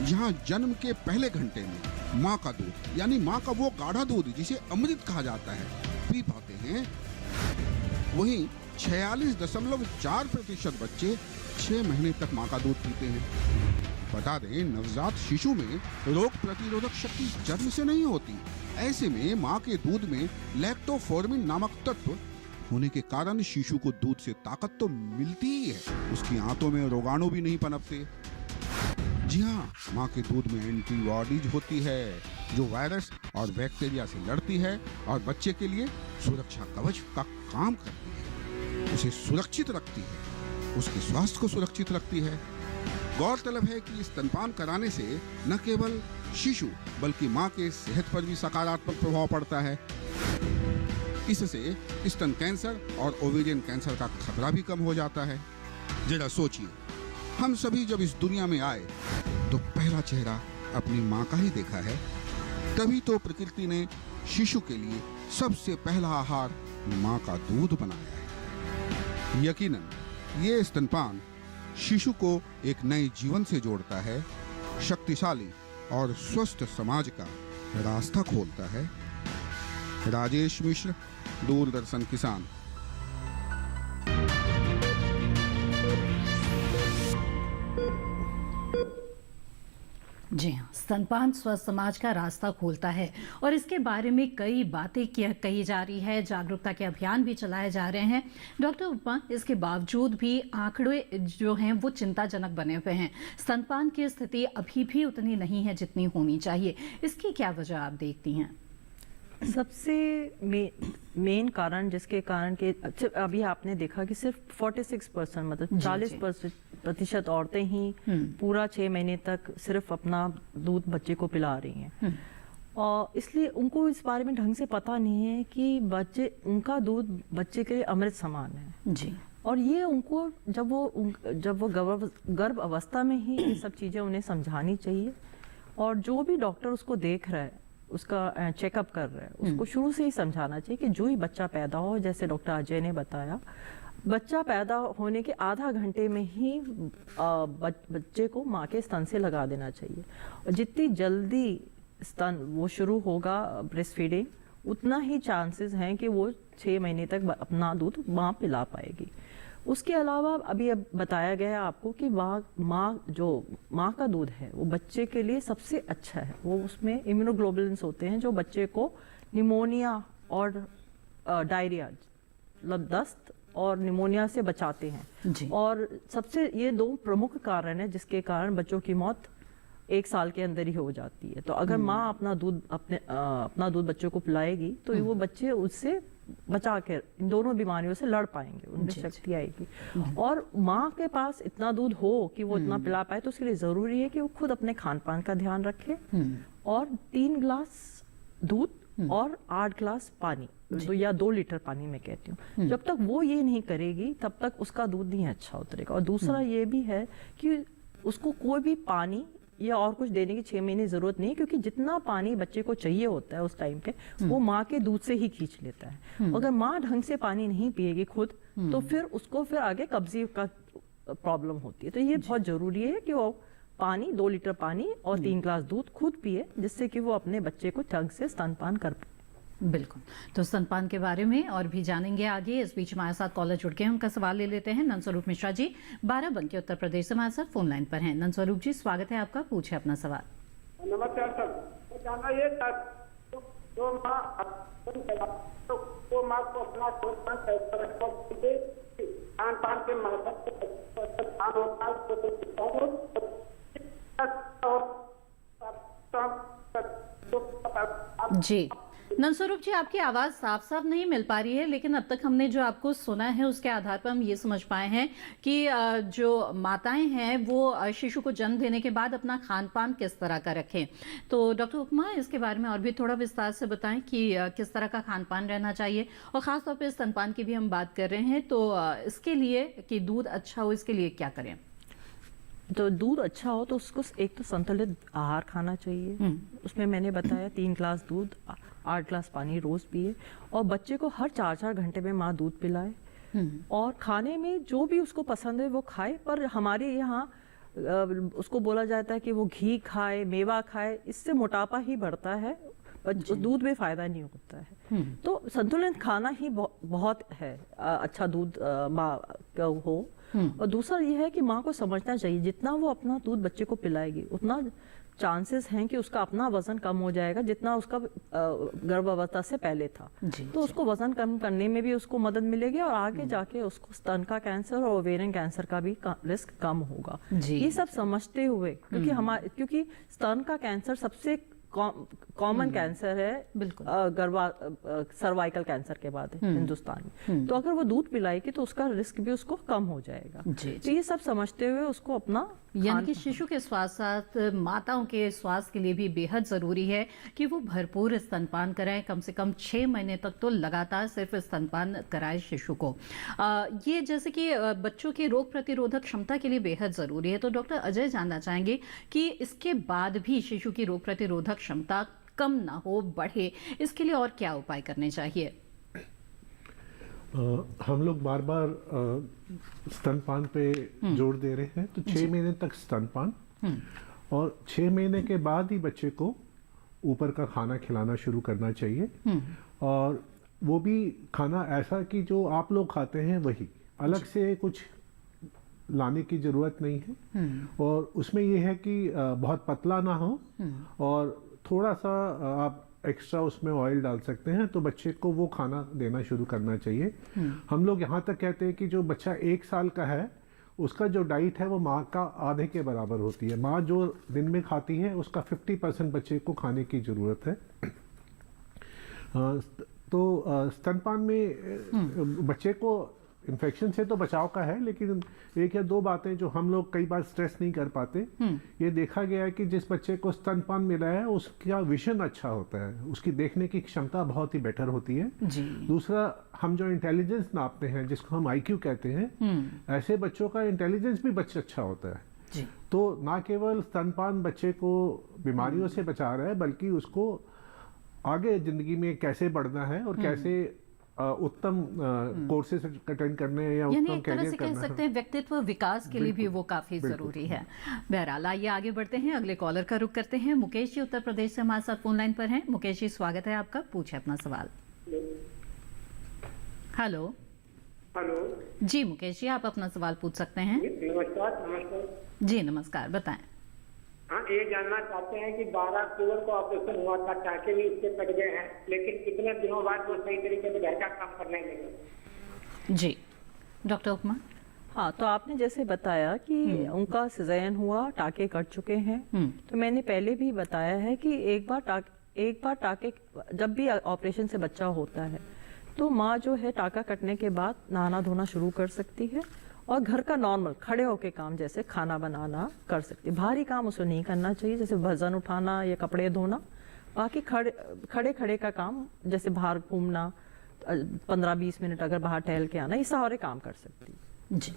जहां जन्म के पहले घंटे में मां का दूध यानी मां का वो गाढ़ा दूध जिसे अमृत कहा जाता है पी पाते हैं, वहीं 46.4% बच्चे 6 महीने तक मां का दूध पीते हैं। बता दें, नवजात शिशु में रोग प्रतिरोधक शक्ति जन्म से नहीं होती। ऐसे में मां के दूध में लैक्टोफॉर्मिन नामक तत्व होने के कारण शिशु को दूध से ताकत तो मिलती ही है, उसकी आंतों में रोगाणु भी नहीं पनपते। जी हाँ, मां के दूध में एंटीबॉडीज होती है जो वायरस और बैक्टीरिया से लड़ती है और बच्चे के लिए सुरक्षा कवच का काम करती है, उसे सुरक्षित रखती है, उसके स्वास्थ्य को सुरक्षित रखती है। गौरतलब है कि स्तनपान कराने से न केवल शिशु बल्कि मां के सेहत पर भी सकारात्मक प्रभाव पड़ता है। इससे स्तन कैंसर और ओवेरियन कैंसर का खतरा भी कम हो जाता है। जरा सोचिए, हम सभी जब इस दुनिया में आए तो पहला चेहरा अपनी मां का ही देखा है। तभी तो प्रकृति ने शिशु के लिए सबसे पहला आहार मां का दूध बनाया है। यकीनन ये स्तनपान शिशु को एक नए जीवन से जोड़ता है, शक्तिशाली और स्वस्थ समाज का रास्ता खोलता है। राजेश मिश्र, दूरदर्शन किसान। जी हाँ, स्तनपान स्वस्थ समाज का रास्ता खोलता है और इसके बारे में कई बातें कही जा रही है, जागरूकता के अभियान भी चलाए जा रहे हैं। डॉक्टर उपमा, इसके बावजूद भी आंकड़े जो हैं वो चिंताजनक बने हुए हैं। स्तनपान की स्थिति अभी भी उतनी नहीं है जितनी होनी चाहिए। इसकी क्या वजह आप देखती हैं? सबसे मेन कारण जिसके कारण के अभी आपने देखा कि सिर्फ 46% मतलब 40% औरतें ही पूरा 6 महीने तक सिर्फ अपना दूध बच्चे को पिला रही हैं। और इसलिए उनको इस बारे में ढंग से पता नहीं है कि बच्चे उनका दूध बच्चे के लिए अमृत समान है जी। और ये उनको जब वो गर्भ अवस्था में ही ये सब चीज़ें उन्हें समझानी चाहिए। और जो भी डॉक्टर उसको देख रहा है, उसका चेकअप कर रहा है, उसको शुरू से ही समझाना चाहिए कि जो ही बच्चा पैदा हो, जैसे डॉक्टर अजय ने बताया, बच्चा पैदा होने के आधा घंटे में ही बच्चे को माँ के स्तन से लगा देना चाहिए। और जितनी जल्दी स्तन वो शुरू होगा ब्रेस्ट फीडिंग, उतना ही चांसेस हैं कि वो 6 महीने तक अपना दूध माँ पिला पाएगी। उसके अलावा अभी अब बताया गया है आपको कि माँ का दूध है वो बच्चे के लिए सबसे अच्छा है। वो उसमें इम्यूनोग्लोबुलिन्स होते हैं जो बच्चे को निमोनिया और डायरिया मतलब दस्त और निमोनिया से बचाते हैं। और सबसे ये 2 प्रमुख कारण है जिसके कारण बच्चों की मौत 1 साल के अंदर ही हो जाती है। तो अगर माँ अपना दूध बच्चों को पिलाएगी तो वो बच्चे उससे बचा के इन दोनों बीमारियों से लड़ पाएंगे, उनमें शक्ति आएगी। और माँ के पास इतना दूध हो कि वो इतना पिला पाए तो उसके लिए जरूरी है कि वो खुद अपने खान पान का ध्यान रखे और 3 ग्लास दूध और 8 ग्लास पानी, तो या 2 लीटर पानी मैं कहती हूँ। जब तक वो ये नहीं करेगी तब तक उसका दूध नहीं अच्छा उतरेगा। और दूसरा ये भी है कि उसको कोई भी पानी या और कुछ देने की 6 महीने जरूरत नहीं है, क्योंकि जितना पानी बच्चे को चाहिए होता है उस टाइम पे वो माँ के दूध से ही खींच लेता है। अगर माँ ढंग से पानी नहीं पिएगी खुद तो फिर उसको फिर आगे कब्जी का प्रॉब्लम होती है। तो ये बहुत जरूरी है कि वो पानी 2 लीटर पानी और 3 ग्लास दूध खुद पिए, जिससे कि वो अपने बच्चे को ढंग से स्तनपान कर पाए। बिल्कुल, तो स्तनपान के बारे में और भी जानेंगे आगे। इस बीच हमारे साथ कॉलर जुड़ गए हैं, उनका सवाल ले लेते हैं। नंदस्वरूप मिश्रा जी बाराबंकी उत्तर प्रदेश से हमारे साथ फोन लाइन पर हैं। नंदस्वरूप जी स्वागत है आपका, पूछे अपना सवाल। नमस्कार सर, मैं जानना ये था जो माँ को अपना खान पान के जी नंदस्वरूप जी, आपकी आवाज साफ साफ नहीं मिल पा रही है, लेकिन अब तक हमने जो आपको सुना है उसके आधार पर हम ये समझ पाए हैं कि जो माताएं हैं वो शिशु को जन्म देने के बाद अपना खान पान किस तरह का रखें। तो डॉक्टर उपमा इसके बारे में और भी थोड़ा विस्तार से बताएं कि किस तरह का खान पान रहना चाहिए, और खासतौर पर स्तनपान की भी हम बात कर रहे हैं, तो इसके लिए कि दूध अच्छा हो इसके लिए क्या करें। तो दूध अच्छा हो तो उसको एक तो संतुलित आहार खाना चाहिए। उसमें मैंने बताया 3 ग्लास दूध 8 ग्लास पानी रोज पिए, और बच्चे को हर 4-4 घंटे में माँ दूध पिलाए। और खाने में जो भी उसको पसंद है वो खाए, पर हमारे यहाँ उसको बोला जाता है कि वो घी खाए, मेवा खाए, इससे मोटापा ही बढ़ता है, दूध में फायदा नहीं होता है। तो संतुलित खाना ही बहुत है, अच्छा दूध माँ हो। और दूसरा ये है कि माँ को समझना चाहिए जितना वो अपना दूध बच्चे को पिलाएगी उतना चांसेस हैं कि उसका अपना वजन कम हो जाएगा जितना उसका गर्भावस्था से पहले था। तो उसको वजन कम करने में भी उसको मदद मिलेगी, और आगे जाके उसको स्तन का कैंसर और ओवेरियन कैंसर का भी रिस्क कम होगा। ये सब समझते हुए, क्योंकि स्तन का कैंसर सबसे कॉमन कैंसर है बिल्कुल सर्वाइकल कैंसर के बाद हिंदुस्तान में। तो अगर वो दूध पिलाएगी तो उसका रिस्क भी उसको कम हो जाएगा। तो ये सब समझते हुए उसको अपना, यानी कि शिशु के साथ साथ माताओं के स्वास्थ्य के लिए भी बेहद जरूरी है कि वो भरपूर स्तनपान कराएं, कम से कम 6 महीने तक तो लगातार सिर्फ स्तनपान कराएं शिशु को। ये जैसे कि बच्चों की रोग प्रतिरोधक क्षमता के लिए बेहद जरूरी है। तो डॉक्टर अजय जानना चाहेंगे कि इसके बाद भी शिशु की रोग प्रतिरोधक क्षमता कम ना हो, बढ़े, इसके लिए और क्या उपाय करने चाहिए। हम लोग बार बार स्तनपान पे जोर दे रहे हैं, तो 6 महीने तक स्तनपान, और 6 महीने के बाद ही बच्चे को ऊपर का खाना खिलाना शुरू करना चाहिए। और वो भी खाना ऐसा कि जो आप लोग खाते हैं वही, अलग से कुछ लाने की जरूरत नहीं है। और उसमें ये है कि बहुत पतला ना हो, और थोड़ा सा आप एक्स्ट्रा उसमें ऑयल डाल सकते हैं, तो बच्चे को वो खाना देना शुरू करना चाहिए। हम लोग यहाँ तक कहते हैं कि जो बच्चा 1 साल का है उसका जो डाइट है वो माँ का आधे के बराबर होती है। माँ जो दिन में खाती है उसका 50% बच्चे को खाने की ज़रूरत है। तो स्तनपान में बच्चे को इन्फेक्शन से तो बचाव का है, लेकिन 1 या 2 बातें जो हम लोग कई बार स्ट्रेस नहीं कर पाते। ये देखा गया है कि जिस बच्चे को स्तनपान मिला है उसका विजन अच्छा होता है, उसकी देखने की क्षमता बहुत ही बेटर होती है। दूसरा, हम जो इंटेलिजेंस नापते हैं जिसको हम IQ कहते हैं, ऐसे बच्चों का इंटेलिजेंस भी बच्चा अच्छा होता है। तो ना केवल स्तनपान बच्चे को बीमारियों से बचा रहा है, बल्कि उसको आगे जिंदगी में कैसे बढ़ना है और कैसे उत्तम कोर्सेज अटेंड करने हैं या यानी उत्तम एक तरह कैरियर से कह करना सकते है। हैं व्यक्तित्व विकास के लिए भी वो काफी बिल्कुल, जरूरी है। बहरहाल आइए आगे बढ़ते हैं, अगले कॉलर का रुख करते हैं। मुकेश जी उत्तर प्रदेश से हमारे साथ फोन लाइन पर हैं। मुकेश जी स्वागत है आपका, पूछे अपना सवाल। हेलो हेलो जी मुकेश जी, आप अपना सवाल पूछ सकते हैं। नमस्कार। नमस्कार जी नमस्कार, बताएं। हाँ, ये जानना चाहते हैं कि 12 अक्टूबर को ऑपरेशन हुआ था, टाँके भी उसके कट गए हैं, लेकिन कितने दिनों बाद वो सही तरीके से घर का काम करने लगे? जी डॉक्टर उपमा। हाँ, तो आपने जैसे बताया कि उनका सिजेरियन हुआ, टाके कट चुके हैं, तो मैंने पहले भी बताया है कि एक बार टाके जब भी ऑपरेशन से बच्चा होता है तो माँ जो है टाका कटने के बाद नहाना धोना शुरू कर सकती है और घर का नॉर्मल खड़े होके काम जैसे खाना बनाना कर सकती है। भारी काम उसे नहीं करना चाहिए, जैसे वजन उठाना या कपड़े धोना। बाकी खड़े का काम जैसे बाहर घूमना, 15-20 मिनट अगर बाहर टहल के आना, ये सारे काम कर सकती है। जी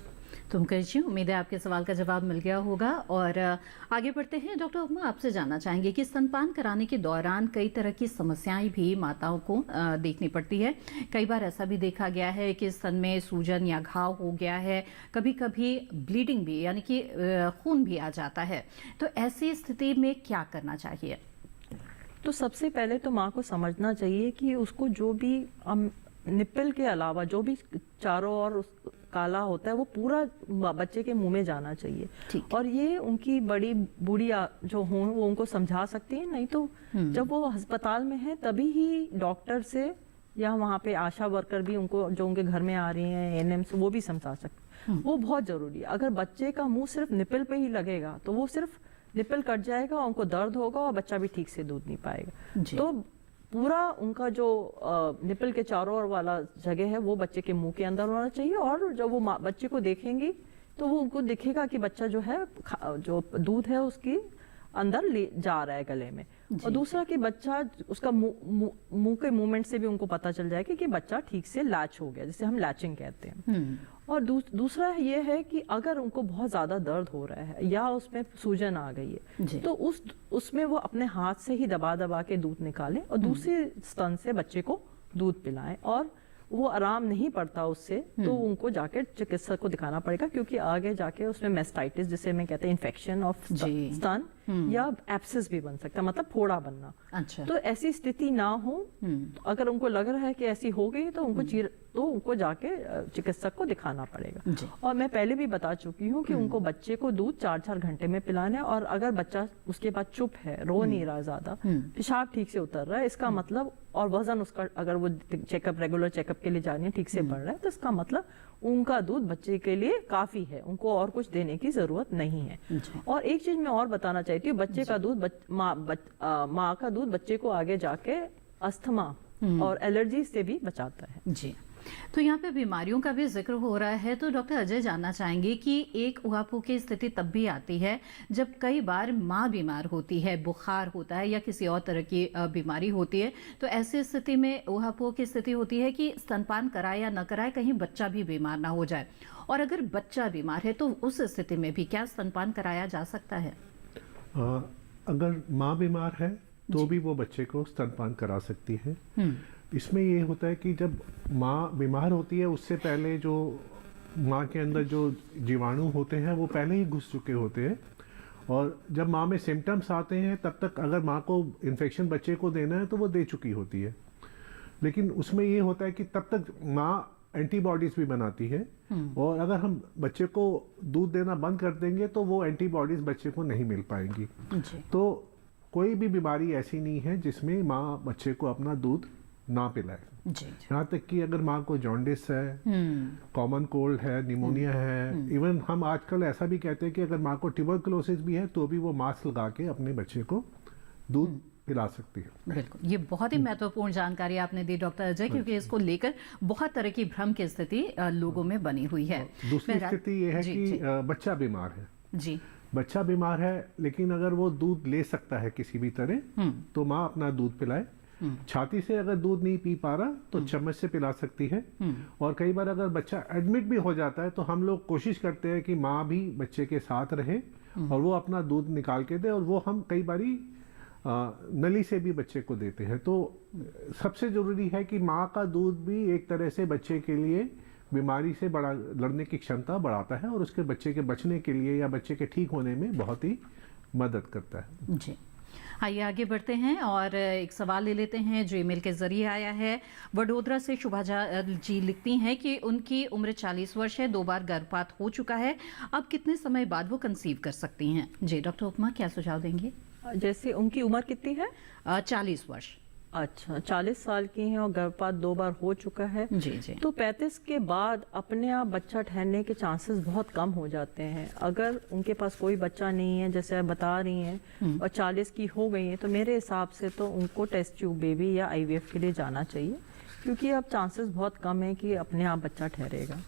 तो मुकेश जी, उम्मीद है आपके सवाल का जवाब मिल गया होगा। और आगे बढ़ते हैं। डॉक्टर उपमा, आपसे जानना चाहेंगे कि स्तनपान कराने के दौरान कई तरह की समस्याएं भी माताओं को देखनी पड़ती है। कई बार ऐसा भी देखा गया है कि स्तन में सूजन या घाव हो गया है, कभी कभी ब्लीडिंग भी यानी कि खून भी आ जाता है, तो ऐसी स्थिति में क्या करना चाहिए? तो सबसे पहले तो माँ को समझना चाहिए कि उसको जो भी निप्पल के अलावा जो भी चारों ओर काला होता है वो पूरा बच्चे के मुंह में जाना चाहिए। और ये उनकी बड़ी बूढ़ी जो हों वो उनको समझा सकती है, नहीं तो जब वो अस्पताल में है तभी ही डॉक्टर से या वहाँ पे आशा वर्कर भी उनको जो उनके घर में आ रही हैं एएनएम वो भी समझा सकते हैं। वो बहुत जरूरी है। अगर बच्चे का मुंह सिर्फ निप्पल पे ही लगेगा तो वो सिर्फ निप्पल कट जाएगा, उनको दर्द होगा और बच्चा भी ठीक से दूध नहीं पाएगा। तो पूरा उनका जो निप्पल के चारों ओर वाला जगह है वो बच्चे के मुंह के अंदर होना चाहिए। और जब वो बच्चे को देखेंगी तो वो उनको दिखेगा कि बच्चा जो है जो दूध है उसकी अंदर ले जा रहा है गले में। और दूसरा कि बच्चा उसका मुंह के मूवमेंट से भी उनको पता चल जाएगा कि बच्चा ठीक से लैच हो गया, जिसे हम लैचिंग कहते हैं। और दूसरा ये है कि अगर उनको बहुत ज्यादा दर्द हो रहा है या उसमें सूजन आ गई है तो उसमें वो अपने हाथ से ही दबा दबा के दूध निकालें और दूसरे स्तन से बच्चे को दूध पिलाएं। और वो आराम नहीं पड़ता उससे तो उनको जाके चिकित्सक को दिखाना पड़ेगा, क्योंकि आगे जाके उसमें मेस्टाइटिस जिसे मैं कहते हैं इन्फेक्शन ऑफ स्तन या एब्सेस भी बन सकता है, मतलब फोड़ा बनना। अच्छा। तो ऐसी स्थिति ना हो, तो अगर उनको लग रहा है कि ऐसी हो गई तो उनको जाके चिकित्सक को दिखाना पड़ेगा। और मैं पहले भी बता चुकी हूँ कि उनको बच्चे को दूध 4-4 घंटे में पिलाना है। और अगर बच्चा उसके बाद चुप है, रो नहीं रहा ज्यादा, पेशाब ठीक से उतर रहा है, इसका मतलब, और वजन उसका अगर वो रेगुलर चेकअप के लिए जा रही है ठीक से बढ़ रहा है, तो इसका मतलब उनका दूध बच्चे के लिए काफी है, उनको और कुछ देने की जरूरत नहीं है। और एक चीज मैं और बताना चाहती हूँ, बच्चे का दूध माँ का दूध बच्चे को आगे जाके अस्थमा और एलर्जी से भी बचाता है। जी, तो यहाँ पे बीमारियों का भी जिक्र हो रहा है, तो डॉक्टर अजय जानना चाहेंगे कि एक ऊहापोह की स्थिति तब भी आती है जब कई बार माँ बीमार होती है, बुखार होता है या किसी और तरह की बीमारी होती है, तो ऐसी स्थिति में ऊहापोह की स्थिति होती है कि स्तनपान कराए या न कराए, कहीं बच्चा भी बीमार ना हो जाए। और अगर बच्चा बीमार है तो उस स्थिति में भी क्या स्तनपान कराया जा सकता है? अगर माँ बीमार है तो भी वो बच्चे को स्तनपान करा सकती है। इसमें ये होता है कि जब माँ बीमार होती है उससे पहले जो माँ के अंदर जो जीवाणु होते हैं वो पहले ही घुस चुके होते हैं, और जब माँ में सिम्टम्स आते हैं तब तक अगर माँ को इन्फेक्शन बच्चे को देना है तो वो दे चुकी होती है। लेकिन उसमें ये होता है कि तब तक माँ एंटीबॉडीज भी बनाती है, और अगर हम बच्चे को दूध देना बंद कर देंगे तो वो एंटीबॉडीज बच्चे को नहीं मिल पाएंगी। तो कोई भी बीमारी ऐसी नहीं है जिसमें माँ बच्चे को अपना दूध ना पिलाए। यहाँ तक कि अगर माँ को जॉन्डिस है, कॉमन कोल्ड है, निमोनिया है, इवन हम आजकल ऐसा भी कहते हैं कि अगर माँ को ट्यूबरकुलोसिस भी है तो भी वो मास्क लगा के अपने बच्चे को दूध पिला सकती है। बिल्कुल, ये बहुत ही महत्वपूर्ण जानकारी आपने दी डॉक्टर अजय, क्योंकि इसको लेकर बहुत तरह की भ्रम की स्थिति लोगों में बनी हुई है। दूसरी स्थिति ये है कि बच्चा बीमार है। जी, बच्चा बीमार है लेकिन अगर वो दूध ले सकता है किसी भी तरह तो माँ अपना दूध पिलाए। छाती से अगर दूध नहीं पी पा रहा तो चम्मच से पिला सकती है। और कई बार अगर बच्चा एडमिट भी हो जाता है तो हम लोग कोशिश करते हैं कि माँ भी बच्चे के साथ रहे और वो अपना दूध निकाल के दे। और वो हम कई बारी नली से भी बच्चे को देते हैं। तो सबसे ज़रूरी है कि माँ का दूध भी एक तरह से बच्चे के लिए बीमारी से लड़ने की क्षमता बढ़ाता है और उसके बच्चे के बचने के लिए या बच्चे के ठीक होने में बहुत ही मदद करता है। जी, आइए आगे बढ़ते हैं और एक सवाल ले लेते हैं जो ईमेल के जरिए आया है। वडोदरा से शुभा जी लिखती हैं कि उनकी उम्र 40 वर्ष है, 2 बार गर्भपात हो चुका है, अब कितने समय बाद वो कंसीव कर सकती हैं? जी डॉक्टर उपमा क्या सुझाव देंगे? जैसे उनकी उम्र कितनी है? 40 वर्ष। अच्छा, 40 साल की हैं और गर्भपात 2 बार हो चुका है। जी जी। तो 35 के बाद अपने आप बच्चा ठहरने के चांसेस बहुत कम हो जाते हैं। अगर उनके पास कोई बच्चा नहीं है जैसे आप बता रही हैं और 40 की हो गई हैं, तो मेरे हिसाब से तो उनको टेस्ट ट्यूब बेबी या IVF के लिए जाना चाहिए, क्योंकि अब चांसेस बहुत कम है कि अपने आप बच्चा ठहरेगा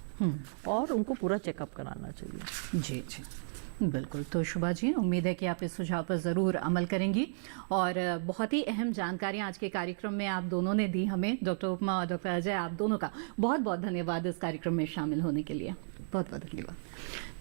और उनको पूरा चेकअप कराना चाहिए। जी जी बिल्कुल। तो शुभा जी, उम्मीद है कि आप इस सुझाव पर ज़रूर अमल करेंगी और बहुत ही अहम जानकारियां आज के कार्यक्रम में आप दोनों ने दी हमें। डॉक्टर उपमा और डॉक्टर अजय, आप दोनों का बहुत बहुत धन्यवाद इस कार्यक्रम में शामिल होने के लिए। बहुत बहुत धन्यवाद।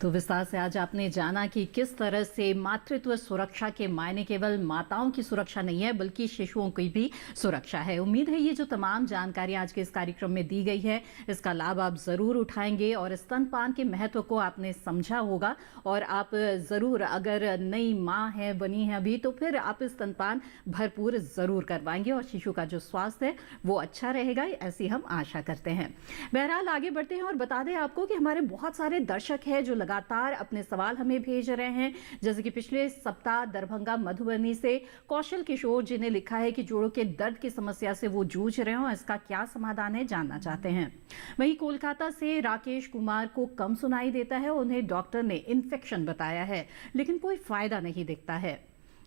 तो विस्तार से आज आपने जाना कि किस तरह से मातृत्व सुरक्षा के मायने केवल माताओं की सुरक्षा नहीं है बल्कि शिशुओं की भी सुरक्षा है। उम्मीद है ये जो तमाम जानकारी आज के इस कार्यक्रम में दी गई है इसका लाभ आप ज़रूर उठाएंगे और स्तनपान के महत्व को आपने समझा होगा और आप ज़रूर, अगर नई माँ है बनी है अभी, तो फिर आप स्तनपान भरपूर ज़रूर करवाएंगे और शिशु का जो स्वास्थ्य है वो अच्छा रहेगा, ऐसी हम आशा करते हैं। बहरहाल आगे बढ़ते हैं और बता दें आपको कि हमारे बहुत सारे दर्शक हैं जो लगातार अपने सवाल हमें भेज रहे हैं। जैसे कि पिछले सप्ताह दरभंगा मधुबनी से कौशल किशोर जी ने लिखा है कि जोड़ों के दर्द की समस्या से वो जूझ रहे हो, इसका क्या समाधान है जानना चाहते हैं। वहीं कोलकाता से राकेश कुमार को कम सुनाई देता है, उन्हें डॉक्टर ने इन्फेक्शन बताया है लेकिन कोई फायदा नहीं दिखता है।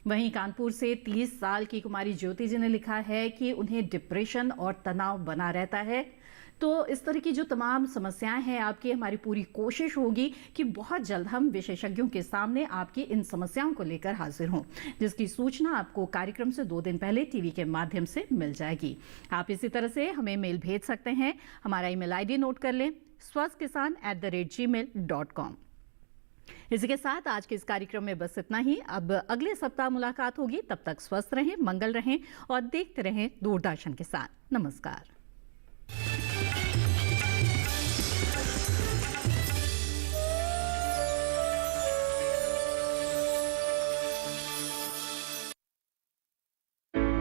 वहीं कानपुर से 30 साल की कुमारी ज्योति जी ने लिखा है कि उन्हें डिप्रेशन और तनाव बना रहता है। तो इस तरह की जो तमाम समस्याएं हैं आपकी, हमारी पूरी कोशिश होगी कि बहुत जल्द हम विशेषज्ञों के सामने आपकी इन समस्याओं को लेकर हाजिर हों, जिसकी सूचना आपको कार्यक्रम से 2 दिन पहले टीवी के माध्यम से मिल जाएगी। आप इसी तरह से हमें मेल भेज सकते हैं। हमारा ईमेल ID नोट कर लें, swastkisan@gmail.com। इसी के साथ आज के इस कार्यक्रम में बस इतना ही। अब अगले सप्ताह मुलाकात होगी, तब तक स्वस्थ रहें, मंगल रहें और देखते रहें दूरदर्शन किसान। नमस्कार।